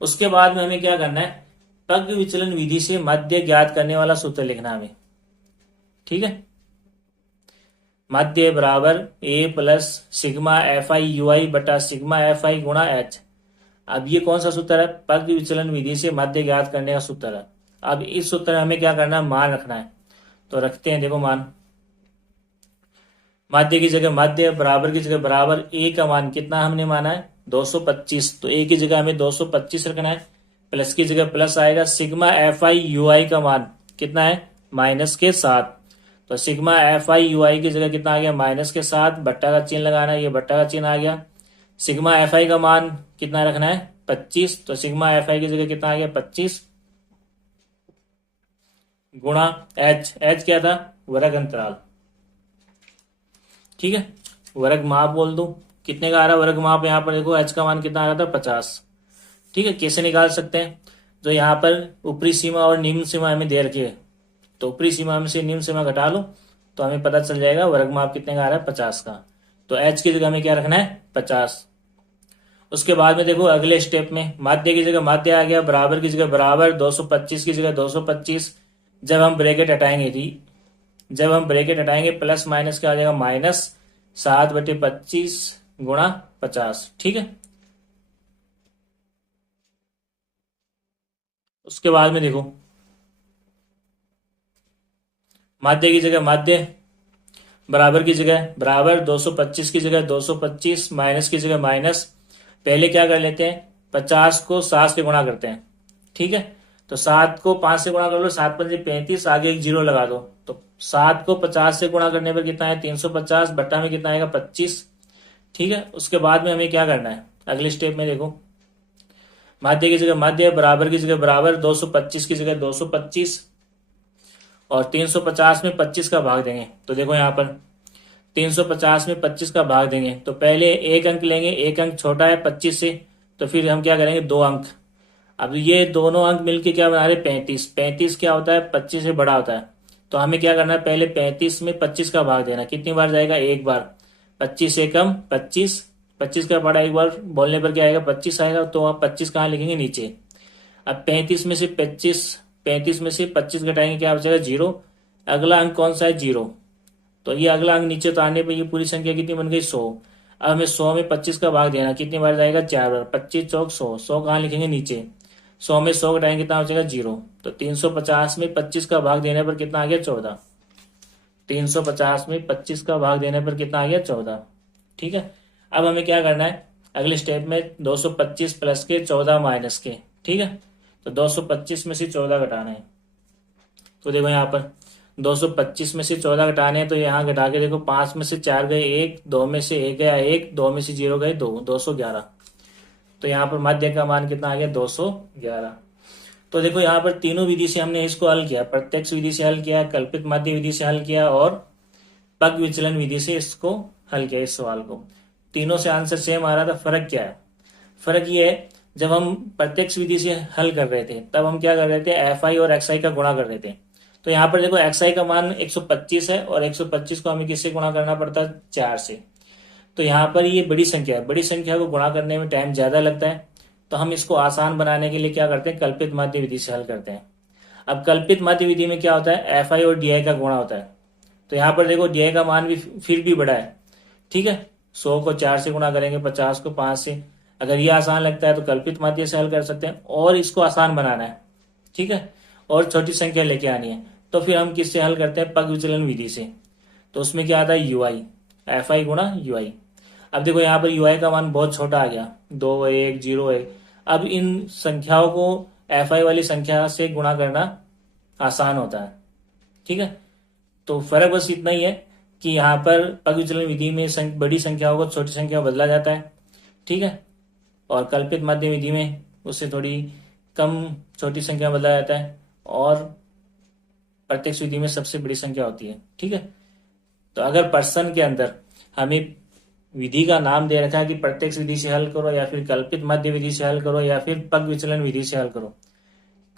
उसके बाद में हमें क्या करना है, पग विचलन विधि से मध्य ज्ञात करने वाला सूत्र लिखना हमें। ठीक है, मध्य बराबर a plus sigma fi ui बटा सिग्मा fi गुणा h। अब ये कौन सा सूत्र है, पग विचलन विधि से मध्य ज्ञात करने का सूत्र है। अब इस सूत्र में हमें क्या करना है, मान रखना है, तो रखते हैं। देखो मान, मध्य की जगह मध्य, बराबर की जगह बराबर, a का मान कितना हमने माना है 225, तो a की जगह हमें 225 रखना है, प्लस की जगह प्लस आएगा, सिग्मा fi ui का मान कितना है -7, तो सिग्मा fi ui की जगह कितना आ गया -7, बट्टा का चिन्ह लगाना है, ये बट्टा का चिन्ह आ गया। सिग्मा fi का मान कितना रखना है 25, तो सिग्मा fi की जगह कितना आ गया 25 गुणा h क्या था वर्ग अंतराल। ठीक है, वर्ग माप बोल दो, कितने का आ रहा है वर्ग माप, यहाँ पर देखो h का मान कितना आ रहा था 50। ठीक है, कैसे निकाल सकते हैं, जो यहाँ पर ऊपरी सीमा और निम्न सीमा हमें दे रखी है, तो ऊपरी सीमा में से निम्न सीमा घटा लो, तो हमें पता चल जाएगा वर्ग माप कितने का आ रहा है 50 का। तो h की जगह हमें क्या रखना है 50। उसके बाद में देखो अगले स्टेप में माध्य की जगह माध्य आ गया, बराबर की जगह बराबर, 225 की जगह 225। जब हम ब्रैकेट हटाएंगे प्लस माइनस क्या आ जाएगा -7/25 गुणा 50। ठीक है, उसके बाद में देखो माध्य की जगह माध्य, बराबर की जगह बराबर, 225 की जगह 225, माइनस की जगह माइनस। पहले क्या कर लेते हैं, 50 को 7 से गुणा करते हैं, ठीक है। तो 7 को 5 से गुणा कर लो, 7 पंजे 35, आगे एक जीरो लगा दो। तो 7 को 50 से गुणा करने पर कितना है, 350, बट्टा में कितना आएगा, 25, ठीक है। उसके बाद में हमें क्या करना है, अगले स्टेप में देखो, माध्य की जगह माध्य, बराबर की जगह बराबर, 225 की जगह 225, और 350 में 25 का भाग देंगे। तो देखो यहाँ पर 350 में 25 का भाग देंगे, तो पहले एक अंक लेंगे, एक अंक छोटा है 25 से, तो फिर हम क्या करेंगे, दो अंक। अब ये दोनों अंक मिलके क्या बना रहे, 35। 35 क्या होता है, 25 से बड़ा होता है। तो हमें क्या करना है, पहले 35 में 25 का भाग देना। कितनी बार जाएगा, एक बार। 25 एकम 25, 25 का बड़ा एक बार बोलने पर क्या आएगा, 25 आएगा। तो आप 25 कहाँ लिखेंगे, नीचे। अब 35 में से 25, 35 में से 25 घटाएंगे, क्या बचेगा, जीरो। अगला अंक कौन सा है, जीरो। तो ये अगला अंक नीचे तो आने पर ये पूरी संख्या कितनी बन गई, 100। अब हमें 100 में 25 का भाग देना, कितनी बार जाएगा, 4 बार। 25 चौक 100, 100 कहाँ लिखेंगे, नीचे। 100 में 100 घटाएंगे, कितना बचेगा, जीरो। तो 350 में 25 का भाग देने पर कितना आ गया, 14। 350 में 25 का भाग देने पर कितना आ गया, 14, ठीक है। अब हमें क्या करना है, अगले स्टेप में 225 प्लस के 14 माइनस के, ठीक है। तो 225 में से 14 घटाना है। तो देखो यहाँ पर 225 में से 14 घटाने हैं, तो यहाँ घटा के देखो, 5 में से 4 गए 1, 2 में से 1 गया 1, 2 में से 0 गए 2, 211। तो यहाँ पर माध्य का मान कितना आ गया, 211। तो देखो यहाँ पर तीनों विधि से हमने इसको हल किया, प्रत्यक्ष विधि से हल किया, कल्पित माध्य विधि से हल किया, और पग विचलन विधि से इसको हल किया, इस सवाल को। तीनों से आंसर सेम आ रहा था। फर्क क्या है, फर्क ये है, जब हम प्रत्यक्ष विधि से हल कर रहे थे तब हम क्या कर रहे थे, एफ आई और एक्स आई का गुणा कर रहे थे। तो यहाँ पर देखो एक्स आई का मान 125 है, और 125 को हमें किससे गुणा करना पड़ता है, 4 से। तो यहाँ पर ये बड़ी संख्या है, बड़ी संख्या को गुणा करने में टाइम ज्यादा लगता है। तो हम इसको आसान बनाने के लिए क्या करते हैं, कल्पित माध्य विधि से हल करते हैं। अब कल्पित माध्य विधि में क्या होता है, एफ आई और डी आई का गुणा होता है। तो यहाँ पर देखो डी आई का मान भी फिर भी बड़ा है, ठीक है। 100 को 4 से गुणा करेंगे, 50 को 5 से। अगर ये आसान लगता है तो कल्पित माध्य से हल कर सकते हैं, और इसको आसान बनाना है, ठीक है, और छोटी संख्या लेके आनी है, तो फिर हम किससे हल करते हैं, पग विचलन विधि से। तो उसमें क्या आता है, यू आई, एफ आई गुणा यू आई। अब देखो यहाँ पर यू आई का मान बहुत छोटा आ गया, 2 1 0 1। अब इन संख्याओं को एफ आई वाली संख्या से गुणा करना आसान होता है, ठीक है। तो फर्क बस इतना ही है कि यहाँ पर पग विचलन विधि में बड़ी संख्याओं को छोटी संख्या में बदला जाता है, ठीक है, और कल्पित माध्य विधि में उससे थोड़ी कम छोटी संख्या में बदला जाता है, और प्रत्यक्ष विधि में सबसे बड़ी संख्या होती है, ठीक है। तो अगर प्रश्न के अंदर हमें विधि का नाम दे रखा है कि प्रत्यक्ष विधि से हल करो, या फिर कल्पित माध्य विधि से हल करो, या फिर पग विचलन विधि से हल करो,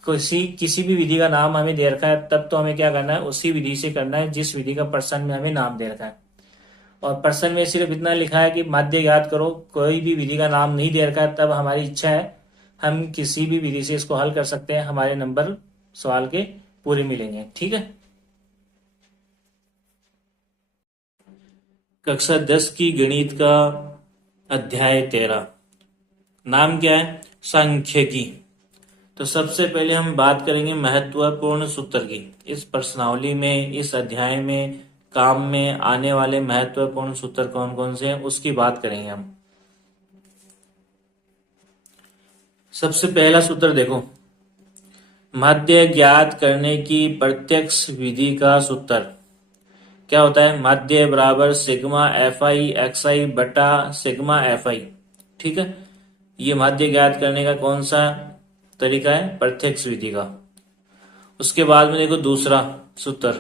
किसी भी विधि का नाम हमें दे रखा है, तब तो हमें क्या करना है, उसी विधि से करना है जिस विधि का प्रश्न में हमें नाम दे रखा है। और प्रश्न में सिर्फ इतना लिखा है कि माध्य याद करो, कोई भी विधि का नाम नहीं दे रखा है, तब हमारी इच्छा है हम किसी भी विधि से इसको हल कर सकते हैं, हमारे नंबर सवाल के पूरे मिलेंगे, ठीक है। कक्षा 10 की गणित का अध्याय 13, नाम क्या है, सांख्यिकी। तो सबसे पहले हम बात करेंगे महत्वपूर्ण सूत्र की। इस प्रश्नावली में, इस अध्याय में काम में आने वाले महत्वपूर्ण सूत्र कौन कौन से हैं उसकी बात करेंगे हम। सबसे पहला सूत्र देखो, माध्य ज्ञात करने की प्रत्यक्ष विधि का सूत्र क्या होता है, माध्य बराबर सिग्मा एफ आई एक्स आई बटा सिग्मा एफ आई, ठीक है। ये माध्य ज्ञात करने का कौन सा तरीका है, प्रत्यक्ष विधि का। उसके बाद में देखो दूसरा सूत्र,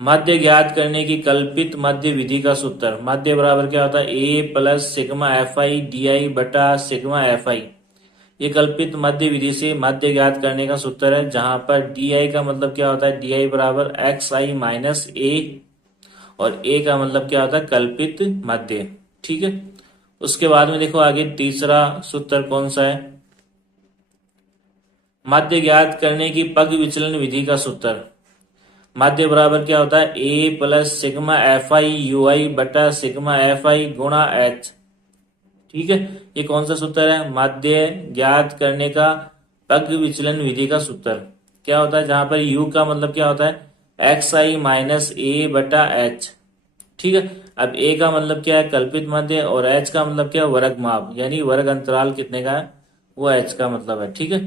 माध्य ज्ञात करने की कल्पित माध्य विधि का सूत्र। माध्य बराबर क्या होता है, A plus sigma F I D I बटा सिग्मा एफ आई। ये कल्पित माध्य विधि से माध्य ज्ञात करने का सूत्र है, जहां पर डी आई का मतलब क्या होता है, डी आई बराबर एक्स आई माइनस ए, और ए का मतलब क्या होता है, कल्पित माध्य, ठीक है। उसके बाद में देखो आगे तीसरा सूत्र कौन सा है, माध्य ज्ञात करने की पग विचलन विधि का सूत्र। माध्य बराबर क्या होता है, A plus sigma F I U I बटा सिग्मा एफ आई गुणा एच, ठीक है। ये कौन सा सूत्र है, माध्य ज्ञात करने का पग विचलन विधि का सूत्र। क्या होता है, जहां पर यू का मतलब क्या होता है एक्स आई माइनस ए बटा एच। ठीक है, अब ए का मतलब क्या है कल्पित मध्य, और एच का मतलब क्या है वर्ग माप, यानी वर्ग अंतराल कितने का है वो एच का मतलब है। ठीक है,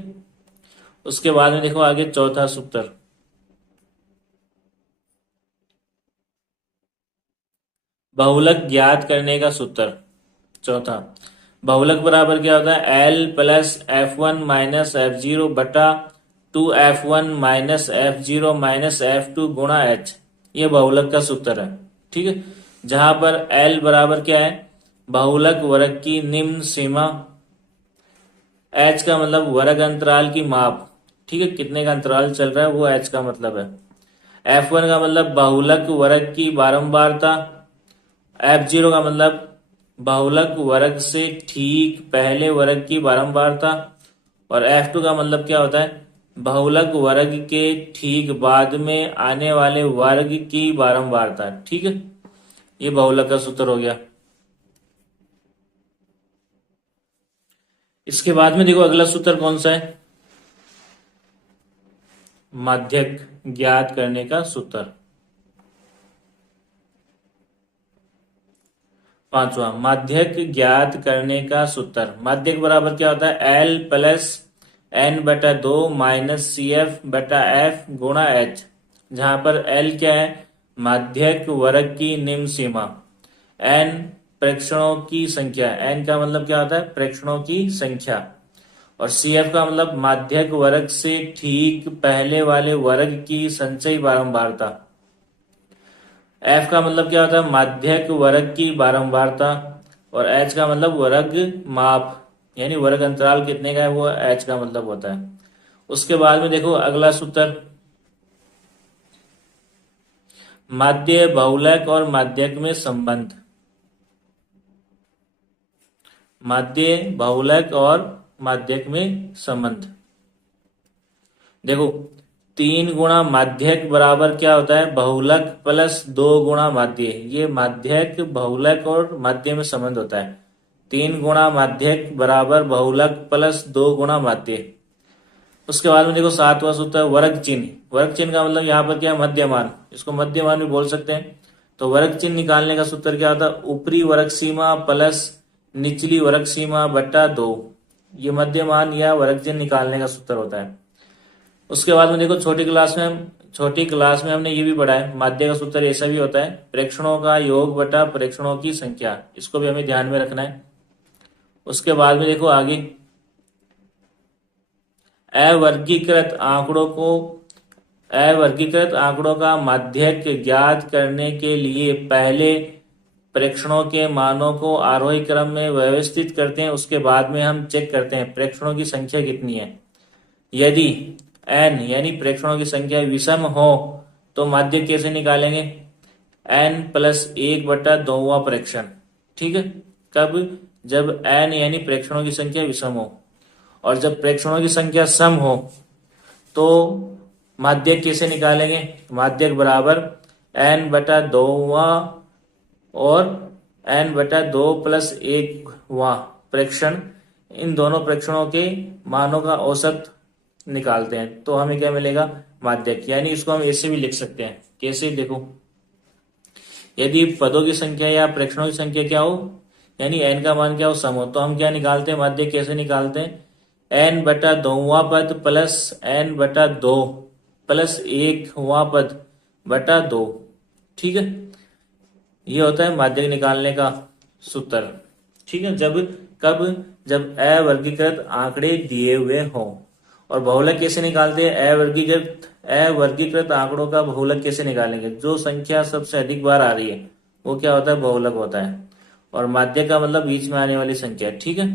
उसके बाद में देखो आगे चौथा सूत्र, बहुलक ज्ञात करने का सूत्र। चौथा, बहुलक बराबर क्या होता है L plus F one minus F zero बटा 2f1 minus F zero minus F two गुणा एच। ये बहुलक का सूत्र है। ठीक है, जहां पर एल बराबर क्या है बहुलक वर्ग की निम्न सीमा, एच का मतलब वर्ग अंतराल की माप। ठीक है, कितने का अंतराल चल रहा है वो एच का मतलब है। एफ वन का मतलब बहुलक वर्ग की बारंबारता, एफ जीरो का मतलब बहुलक वर्ग से ठीक पहले वर्ग की बारंबारता, और एफ टू का मतलब क्या होता है बहुलक वर्ग के ठीक बाद में आने वाले वर्ग की बारंबारता। ठीक है, ये बहुलक का सूत्र हो गया। इसके बाद में देखो अगला सूत्र कौन सा है, माध्यक ज्ञात करने का सूत्र। पांचवा, माध्यक ज्ञात करने का सूत्र। माध्यक बराबर क्या होता है एल प्लस एन बटा दो माइनस सी एफ बटा एफ गुणा एच, जहां पर एल क्या है माध्यक वर्ग की निम्न सीमा, एन प्रेक्षणों की संख्या, एन का मतलब क्या होता है प्रेक्षणों की संख्या, और सी एफ का मतलब माध्यक वर्ग से ठीक पहले वाले वर्ग की संचयी बारंबारता, एफ का मतलब क्या होता है माध्यक वर्ग की बारंबारता, और एच का मतलब वर्ग माप, यानी वर्ग अंतराल कितने का है वो एच का मतलब होता है। उसके बाद में देखो अगला सूत्र, माध्य बहुलक और माध्यक में संबंध। माध्य बहुलक और माध्यक में संबंध देखो, 3 गुणा माध्यक बराबर क्या होता है बहुलक प्लस 2 गुणा माध्य। ये माध्यक बहुलक और माध्य में संबंध होता है। 3 गुणा माध्यक बराबर बहुलक प्लस 2 गुणा माध्य। उसके बाद में देखो सातवां सूत्र है वर्ग चिन्ह। वर्ग चिन्ह का मतलब यहाँ पर क्या है मध्यमान, इसको मध्यमान भी बोल सकते हैं। तो वर्ग चिन्ह निकालने का सूत्र क्या होता है ऊपरी वर्ग सीमा प्लस निचली वर्ग सीमा बटा 2। ये मध्यमान या वर्ग चिन्ह निकालने का सूत्र होता है। उसके बाद में देखो छोटी क्लास में हमने ये भी पढ़ा है माध्य का सूत्र ऐसा भी होता है प्रेक्षणों का योग बटा प्रेक्षणों की संख्या, इसको भी हमें ध्यान में रखना है। उसके बाद में देखो आगे अवर्गीकृत आंकड़ों का माध्यक ज्ञात करने के लिए पहले प्रेक्षणों के मानों को आरोही क्रम में व्यवस्थित करते हैं, उसके बाद में हम चेक करते हैं प्रेक्षणों की संख्या कितनी है। यदि n यानी प्रेक्षणों की संख्या विषम हो तो माध्यक कैसे निकालेंगे n प्लस 1 बटा 2वां प्रेक्षण। ठीक है, कब जब n यानी प्रेक्षणों की संख्या विषम हो, और जब प्रेक्षणों की संख्या सम हो तो माध्यक कैसे निकालेंगे, माध्यक बराबर n बटा 2वां और n बटा 2 प्लस 1वां प्रेक्षण, इन दोनों प्रेक्षणों के मानों का औसत निकालते हैं तो हमें क्या मिलेगा माध्यक। यानी इसको हम ऐसे भी लिख सकते हैं, कैसे देखो, यदि पदों की संख्या या प्रेक्षणों की संख्या क्या हो यानी n का मान क्या हो सम हो, तो हम क्या निकालते हैं माध्यक कैसे निकालते हैं n बटा 2वां पद प्लस n बटा 2 प्लस 1वां पद बटा 2। ठीक है, ये होता है माध्यक निकालने का सूत्र। ठीक है, जब अवर्गीकृत आंकड़े दिए हुए हों। और बहुलक कैसे निकालते हैं अवर्गीकृत आंकड़ों का बहुलक कैसे निकालेंगे, जो संख्या सबसे अधिक बार आ रही है वो क्या होता है बहुलक होता है, और माध्यक का मतलब बीच में आने वाली संख्या। ठीक है।